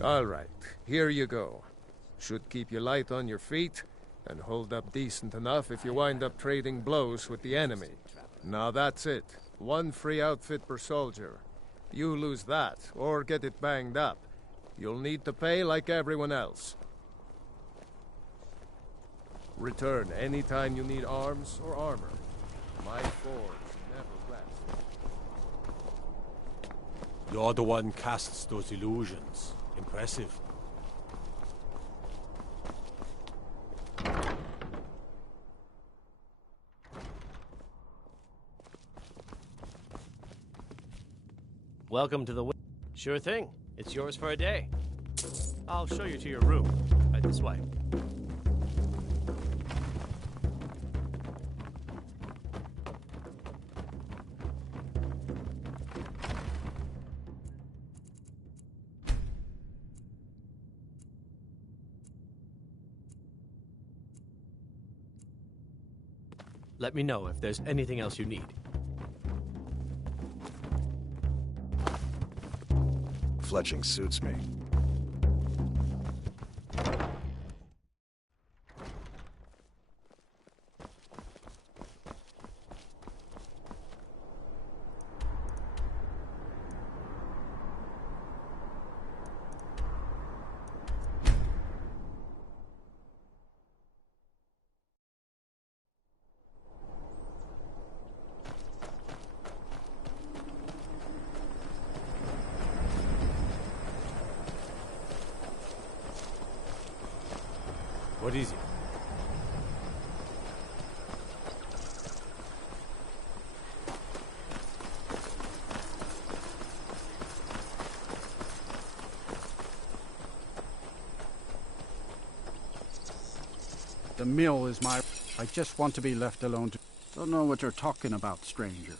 All right, here you go. Should keep you light on your feet, and hold up decent enough if you wind up trading blows with the enemy. Now that's it. One free outfit per soldier. You lose that, or get it banged up, you'll need to pay like everyone else. Return anytime you need arms or armor. My forge never rests. You're the one casts those illusions. Impressive. Welcome to the... Sure thing. It's yours for a day. I'll show you to your room. Right this way. Let me know if there's anything else you need. Fletching suits me. What is it? The mill is my... I just want to be left alone to... Don't know what you're talking about, stranger.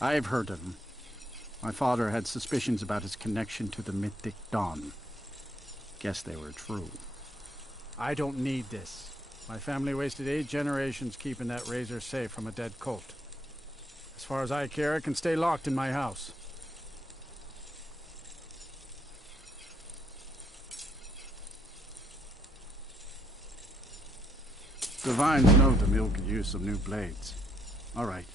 I've heard of him. My father had suspicions about his connection to the mythic Dawn. Guess they were true. I don't need this. My family wasted 8 generations keeping that razor safe from a dead cult. As far as I care, it can stay locked in my house. Divines know the mill could use some new blades. All right,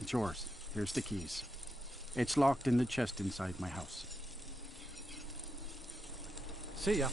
it's yours. Here's the keys. It's locked in the chest inside my house. See ya.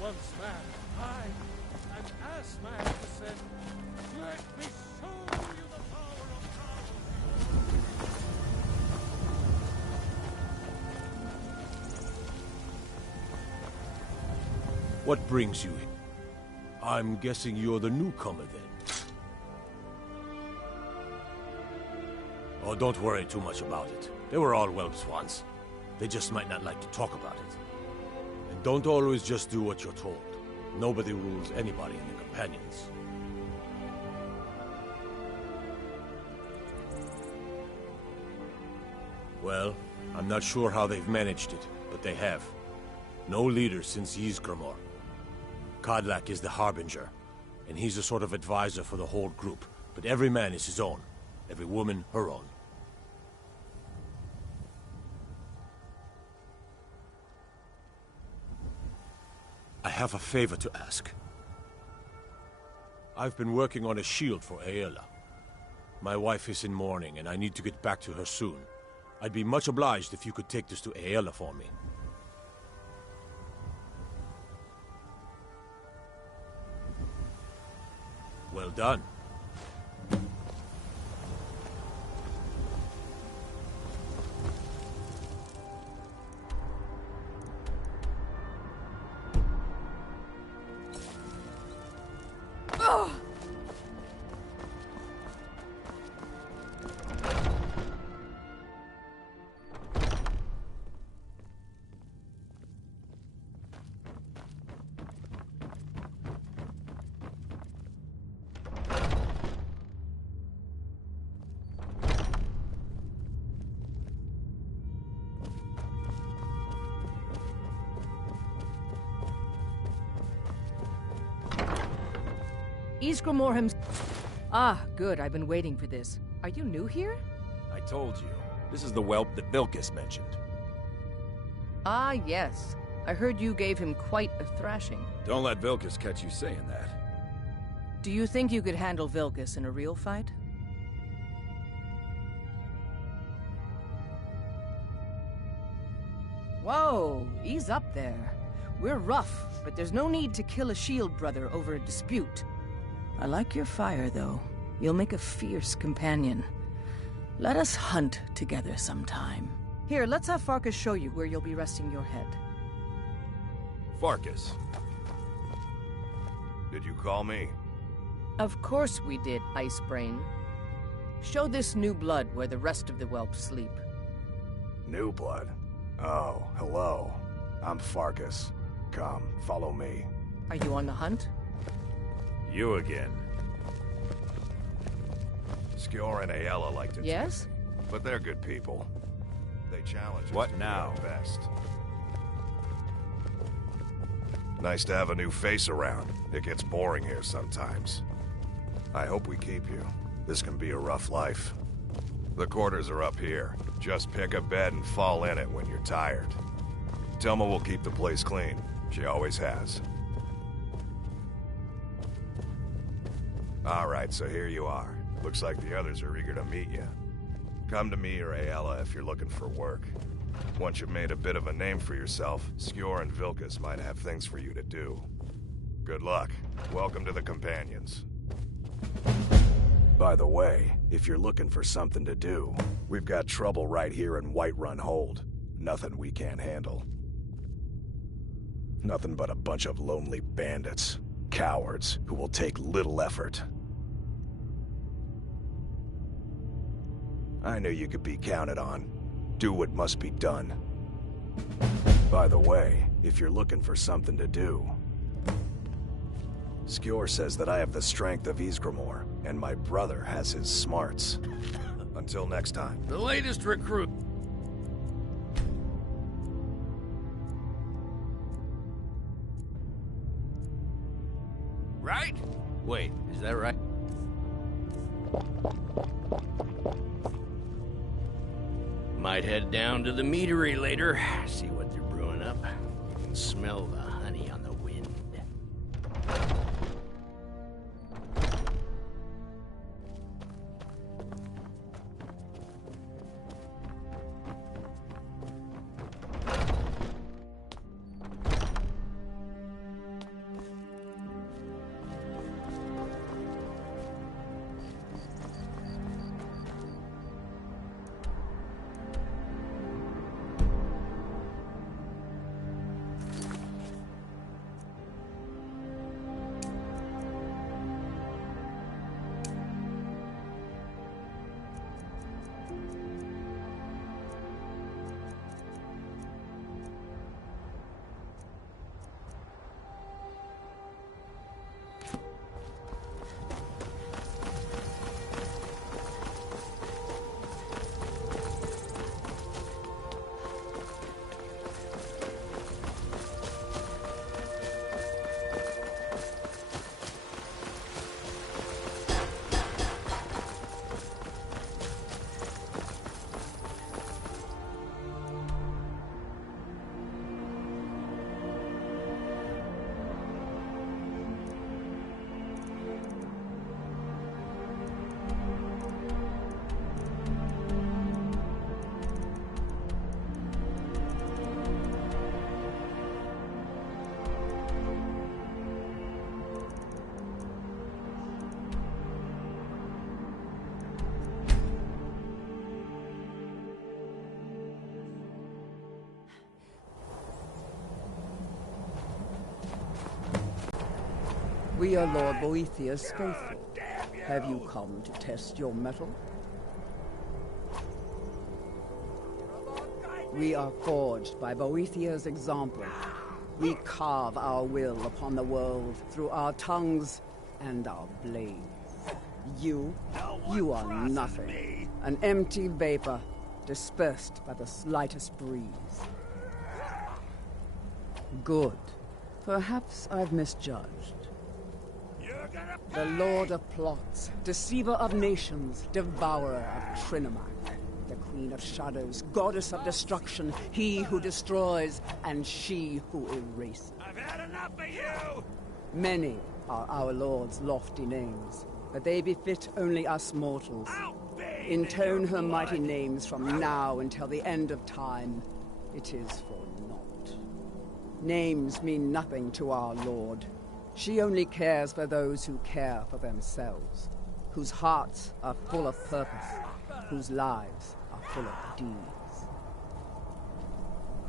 once man. I, an ass man, descend. Let me show you the power of What brings you here? I'm guessing you're the newcomer then. Oh, don't worry too much about it. They were all whelps once. They just might not like to talk about it. And don't always just do what you're told. Nobody rules anybody in the companions. Well, I'm not sure how they've managed it, but they have. No leader since Ysgramor. Kodlak is the Harbinger, and he's a sort of advisor for the whole group. But every man is his own. Every woman, her own. I have a favor to ask. I've been working on a shield for Aela. My wife is in mourning, and I need to get back to her soon. I'd be much obliged if you could take this to Aela for me. Well done. Ysgramor Ah, good. I've been waiting for this. Are you new here? I told you. This is the whelp that Vilkas mentioned. Ah, yes. I heard you gave him quite a thrashing. Don't let Vilkas catch you saying that. Do you think you could handle Vilkas in a real fight? Whoa, ease up there. We're rough, but there's no need to kill a shield brother over a dispute. I like your fire, though. You'll make a fierce companion. Let us hunt together sometime. Here, let's have Farkas show you where you'll be resting your head. Farkas. Did you call me? Of course we did, Icebrain. Show this new blood where the rest of the whelps sleep. New blood? Oh, hello. I'm Farkas. Come, follow me. Are you on the hunt? You again. Skjor and Aela like to Yes? me, but they're good people. They challenge us What to be now? our best. Nice to have a new face around. It gets boring here sometimes. I hope we keep you. This can be a rough life. The quarters are up here. Just pick a bed and fall in it when you're tired. Telma will keep the place clean. She always has. Alright, so here you are. Looks like the others are eager to meet you. Come to me or Aela if you're looking for work. Once you've made a bit of a name for yourself, Skjor and Vilkas might have things for you to do. Good luck. Welcome to the Companions. By the way, if you're looking for something to do, we've got trouble right here in Whiterun Hold. Nothing we can't handle. Nothing but a bunch of lonely bandits. Cowards who will take little effort. I knew you could be counted on. Do what must be done. By the way, if you're looking for something to do, Skjor says that I have the strength of Ysgramor, and my brother has his smarts. Until next time. The latest recruit. Right? Wait, is that right? Might head down to the meadery later, see what they're brewing up. You can smell the honey on the wind. We are Lord Boethiah's faithful. Have you come to test your mettle? We are forged by Boethiah's example. We carve our will upon the world through our tongues and our blades. You are nothing. An empty vapor, dispersed by the slightest breeze. Good. Perhaps I've misjudged. The Lord of Plots, Deceiver of Nations, Devourer of Trinimac, the Queen of Shadows, Goddess of Destruction, he who destroys, and she who erases. I've had enough of you! Many are our Lord's lofty names, but they befit only us mortals. Intone her mighty names from now until the end of time. It is for naught. Names mean nothing to our Lord. She only cares for those who care for themselves, whose hearts are full of purpose, whose lives are full of deeds.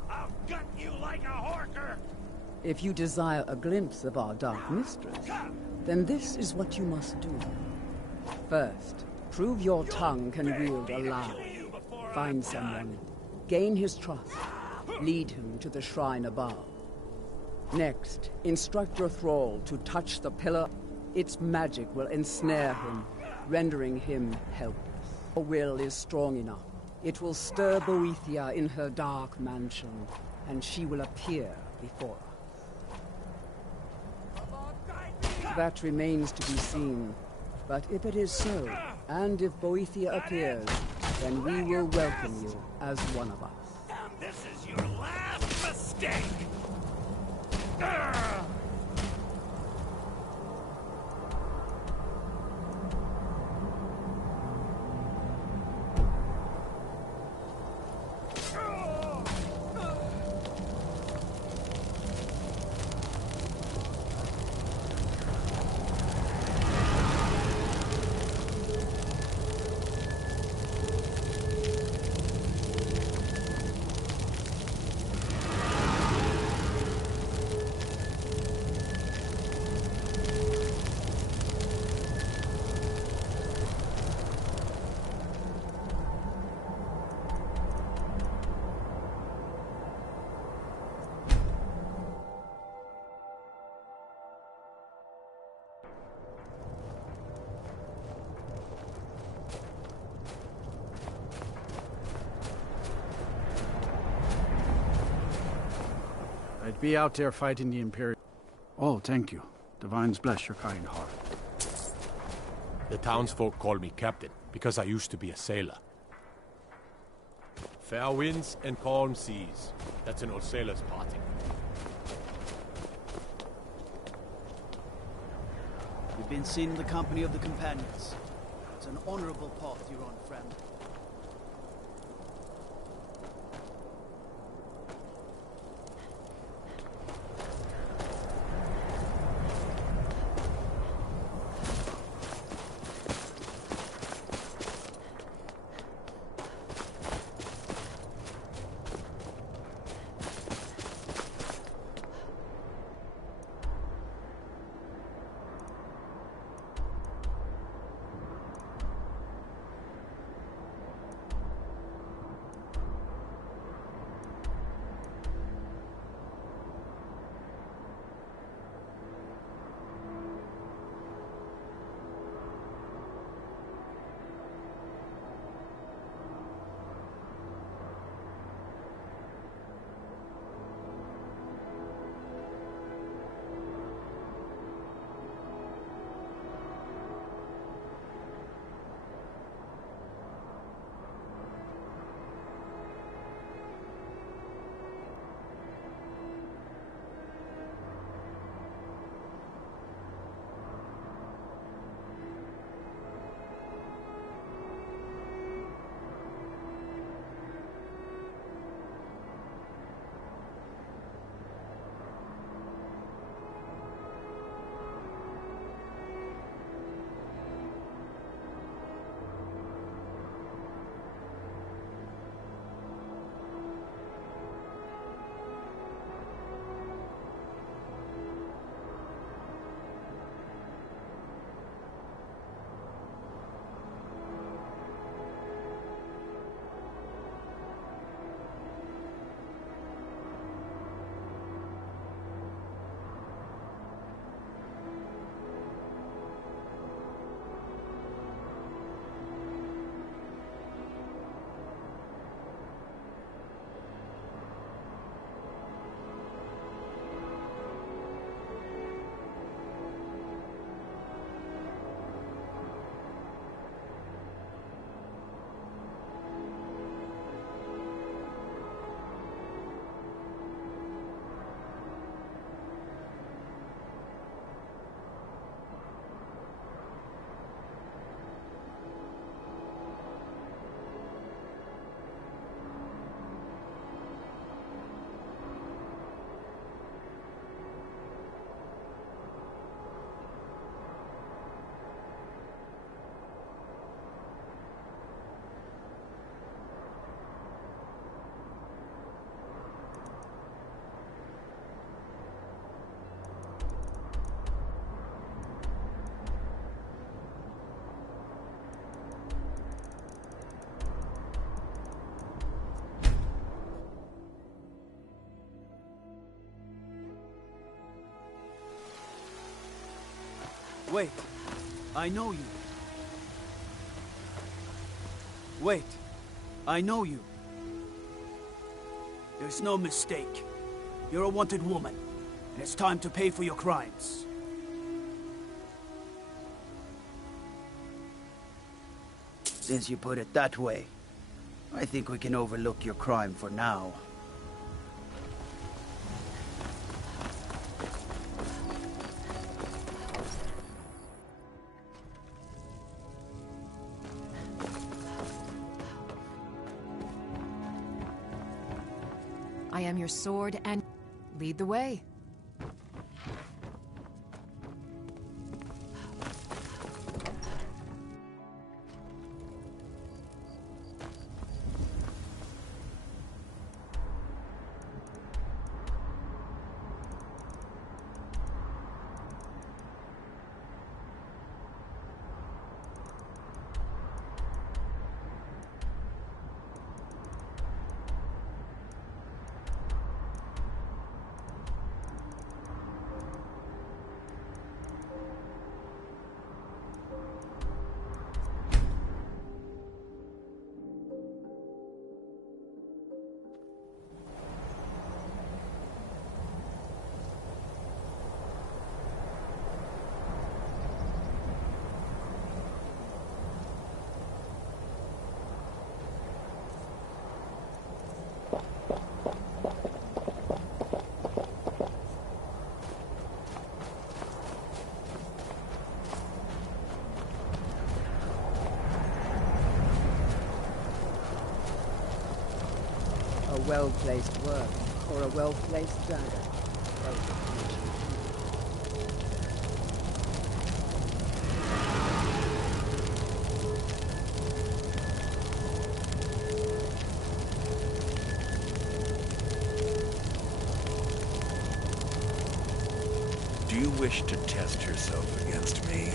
I'll gut you like a horker! If you desire a glimpse of our Dark Mistress, then this is what you must do. First, prove your tongue can wield a lie. Find someone, gain his trust, lead him to the shrine above. Next, instruct your thrall to touch the pillar. Its magic will ensnare him, rendering him helpless. Your will is strong enough. It will stir Boethiah in her dark mansion, and she will appear before us. That remains to be seen. But if it is so, and if Boethiah appears, then we will welcome you as one of us. And this is your last mistake! I'd be out there fighting the Imperial. Oh, thank you. Divines bless your kind heart. The townsfolk call me captain, because I used to be a sailor. Fair winds and calm seas. That's an old sailor's parting. You've been seen in the company of the companions. It's an honorable path you're on, friend. Wait. I know you. Wait. I know you. There's no mistake. You're a wanted woman, and it's time to pay for your crimes. Since you put it that way, I think we can overlook your crime for now. I am your sword and lead the way. A well-placed word or a well-placed dagger. Do you wish to test yourself against me?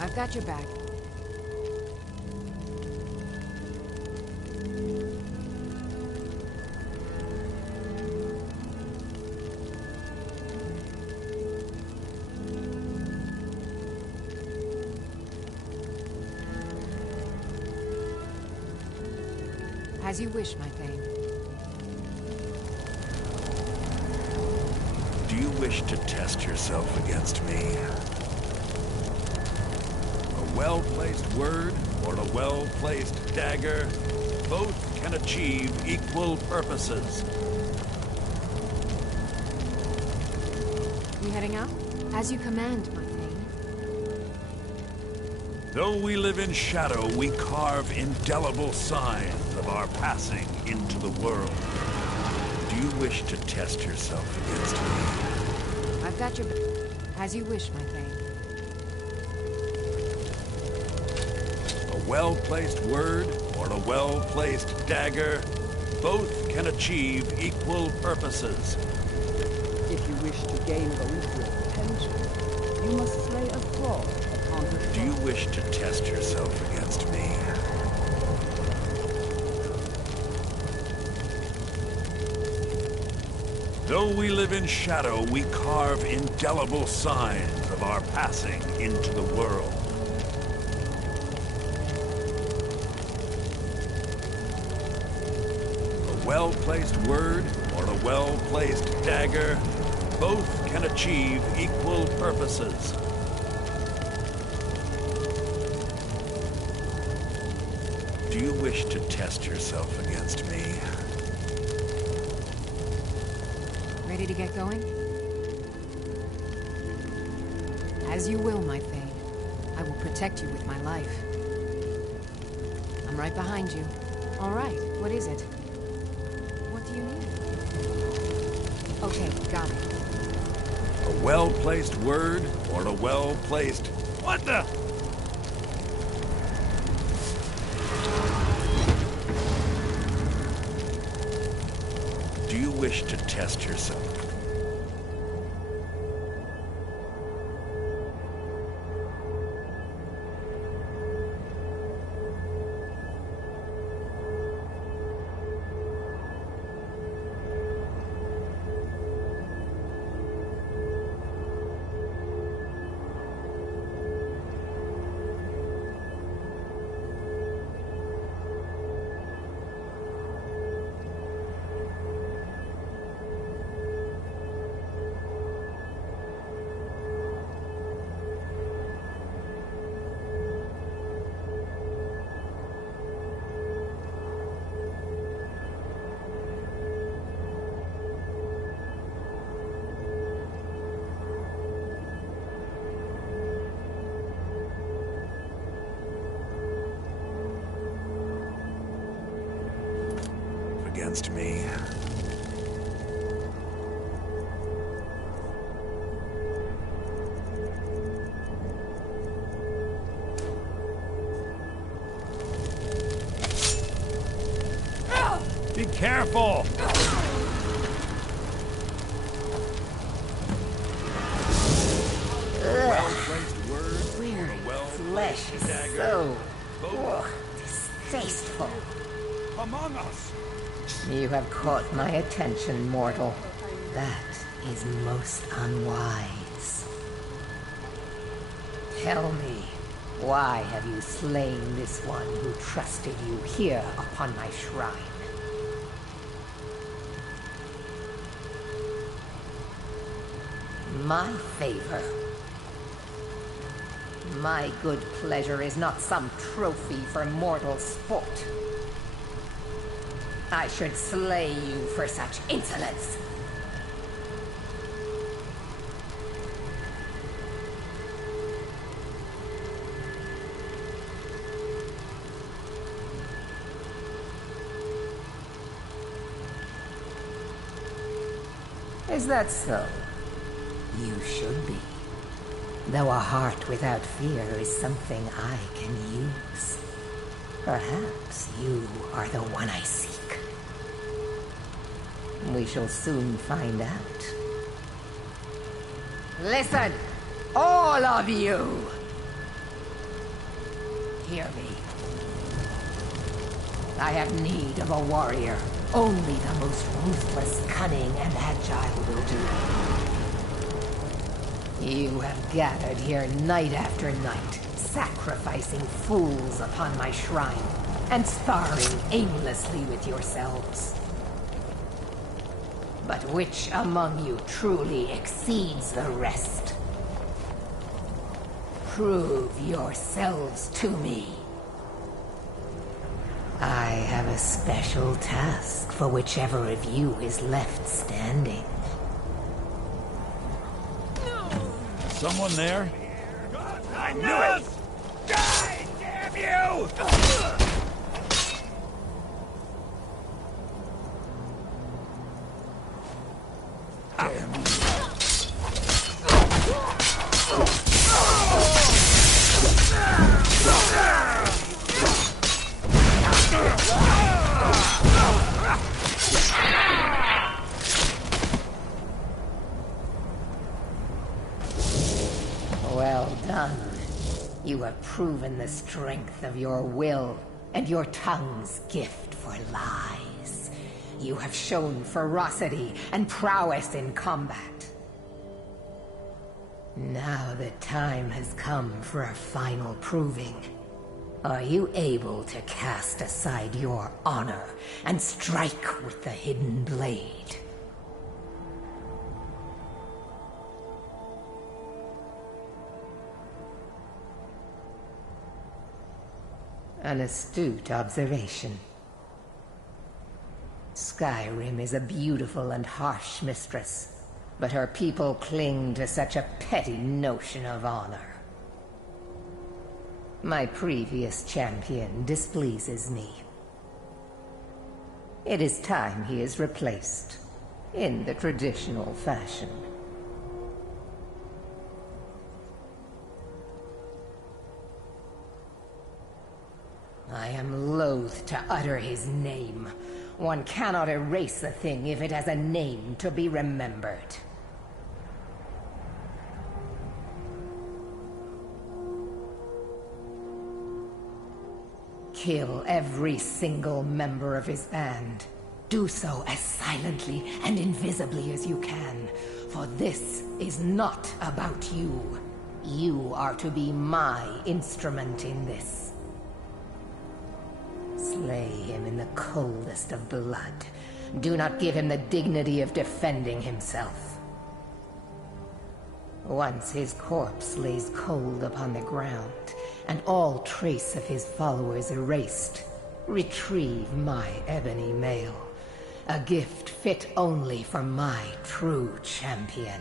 I've got your back. As you wish, my Thane. Do you wish to test yourself against me? A well-placed word or a well-placed dagger, both can achieve equal purposes. We heading out? As you command, my Thane. Though we live in shadow, we carve indelible signs of our passing into the world. Do you wish to test yourself against me? I've got your back. As you wish, my Thane. A well-placed word or a well-placed dagger, both can achieve equal purposes. If you wish to gain Valuthria's attention, you must slay a thrall upon her throne. Do you wish to test yourself against me? Though we live in shadow, we carve indelible signs of our passing into the world. A well-placed word or a well-placed dagger, both can achieve equal purposes. Do you wish to test yourself against me? Ready to get going? As you will, my Thane. I will protect you with my life. I'm right behind you. All right, what is it? What do you need? Okay, got it. A well-placed word or a well-placed... What the... Do you wish to test yourself? against me. Be careful! Well-placed words. Weary flesh is so distasteful. Among us! You have caught my attention, mortal. That is most unwise. Tell me, why have you slain this one who trusted you here upon my shrine? My favor. My good pleasure is not some trophy for mortal sport. I should slay you for such insolence. Is that so? You should be. Though a heart without fear is something I can use. Perhaps you are the one I seek. We shall soon find out. Listen, all of you! Hear me. I have need of a warrior. Only the most ruthless, cunning, and agile will do. You have gathered here night after night, sacrificing fools upon my shrine, and sparring aimlessly with yourselves. But which among you truly exceeds the rest? Prove yourselves to me. I have a special task for whichever of you is left standing. Someone there? I knew it! Die, damn you! Well done. You have proven the strength of your will and your tongue's gift for lies. You have shown ferocity and prowess in combat. Now the time has come for a final proving. Are you able to cast aside your honor and strike with the hidden blade? An astute observation. Skyrim is a beautiful and harsh mistress, but her people cling to such a petty notion of honor. My previous champion displeases me. It is time he is replaced, in the traditional fashion. I am loath to utter his name. One cannot erase a thing if it has a name to be remembered. Kill every single member of his band. Do so as silently and invisibly as you can, for this is not about you. You are to be my instrument in this. Slay him in the coldest of blood. Do not give him the dignity of defending himself. Once his corpse lays cold upon the ground, and all trace of his followers erased, retrieve my ebony mail, a gift fit only for my true champion.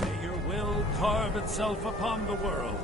May your will carve itself upon the world.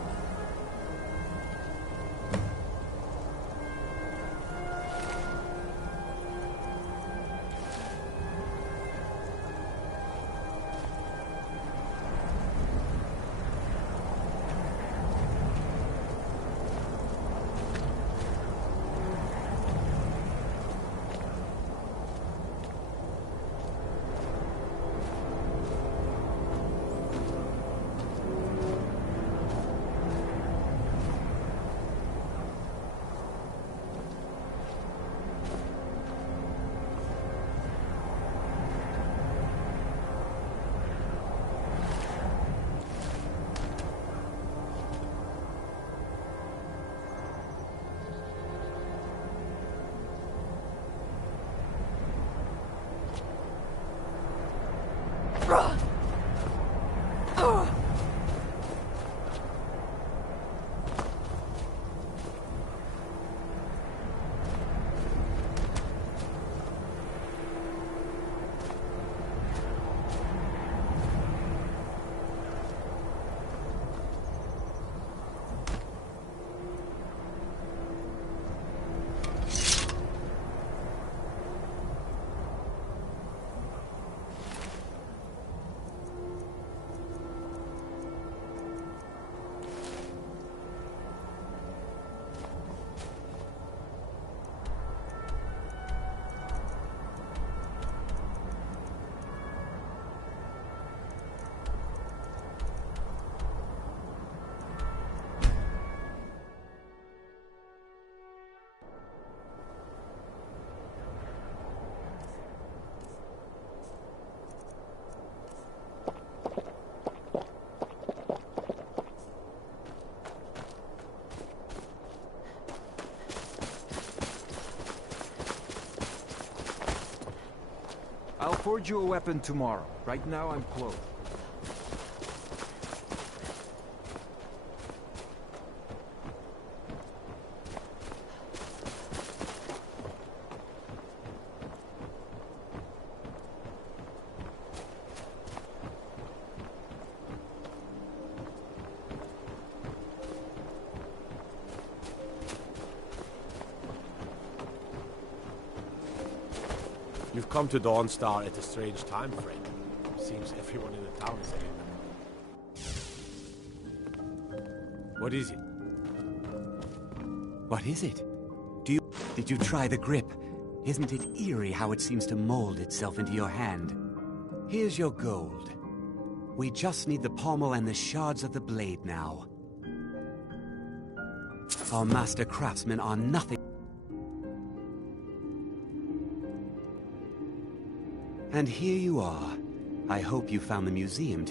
I'll forge you a weapon tomorrow. Right now, I'm close. You've come to Dawnstar at a strange time, friend. Seems everyone in the town is here. What is it? What is it? Did you try the grip? Isn't it eerie how it seems to mold itself into your hand? Here's your gold. We just need the pommel and the shards of the blade now. Our master craftsmen are nothing. And here you are. I hope you found the museum to your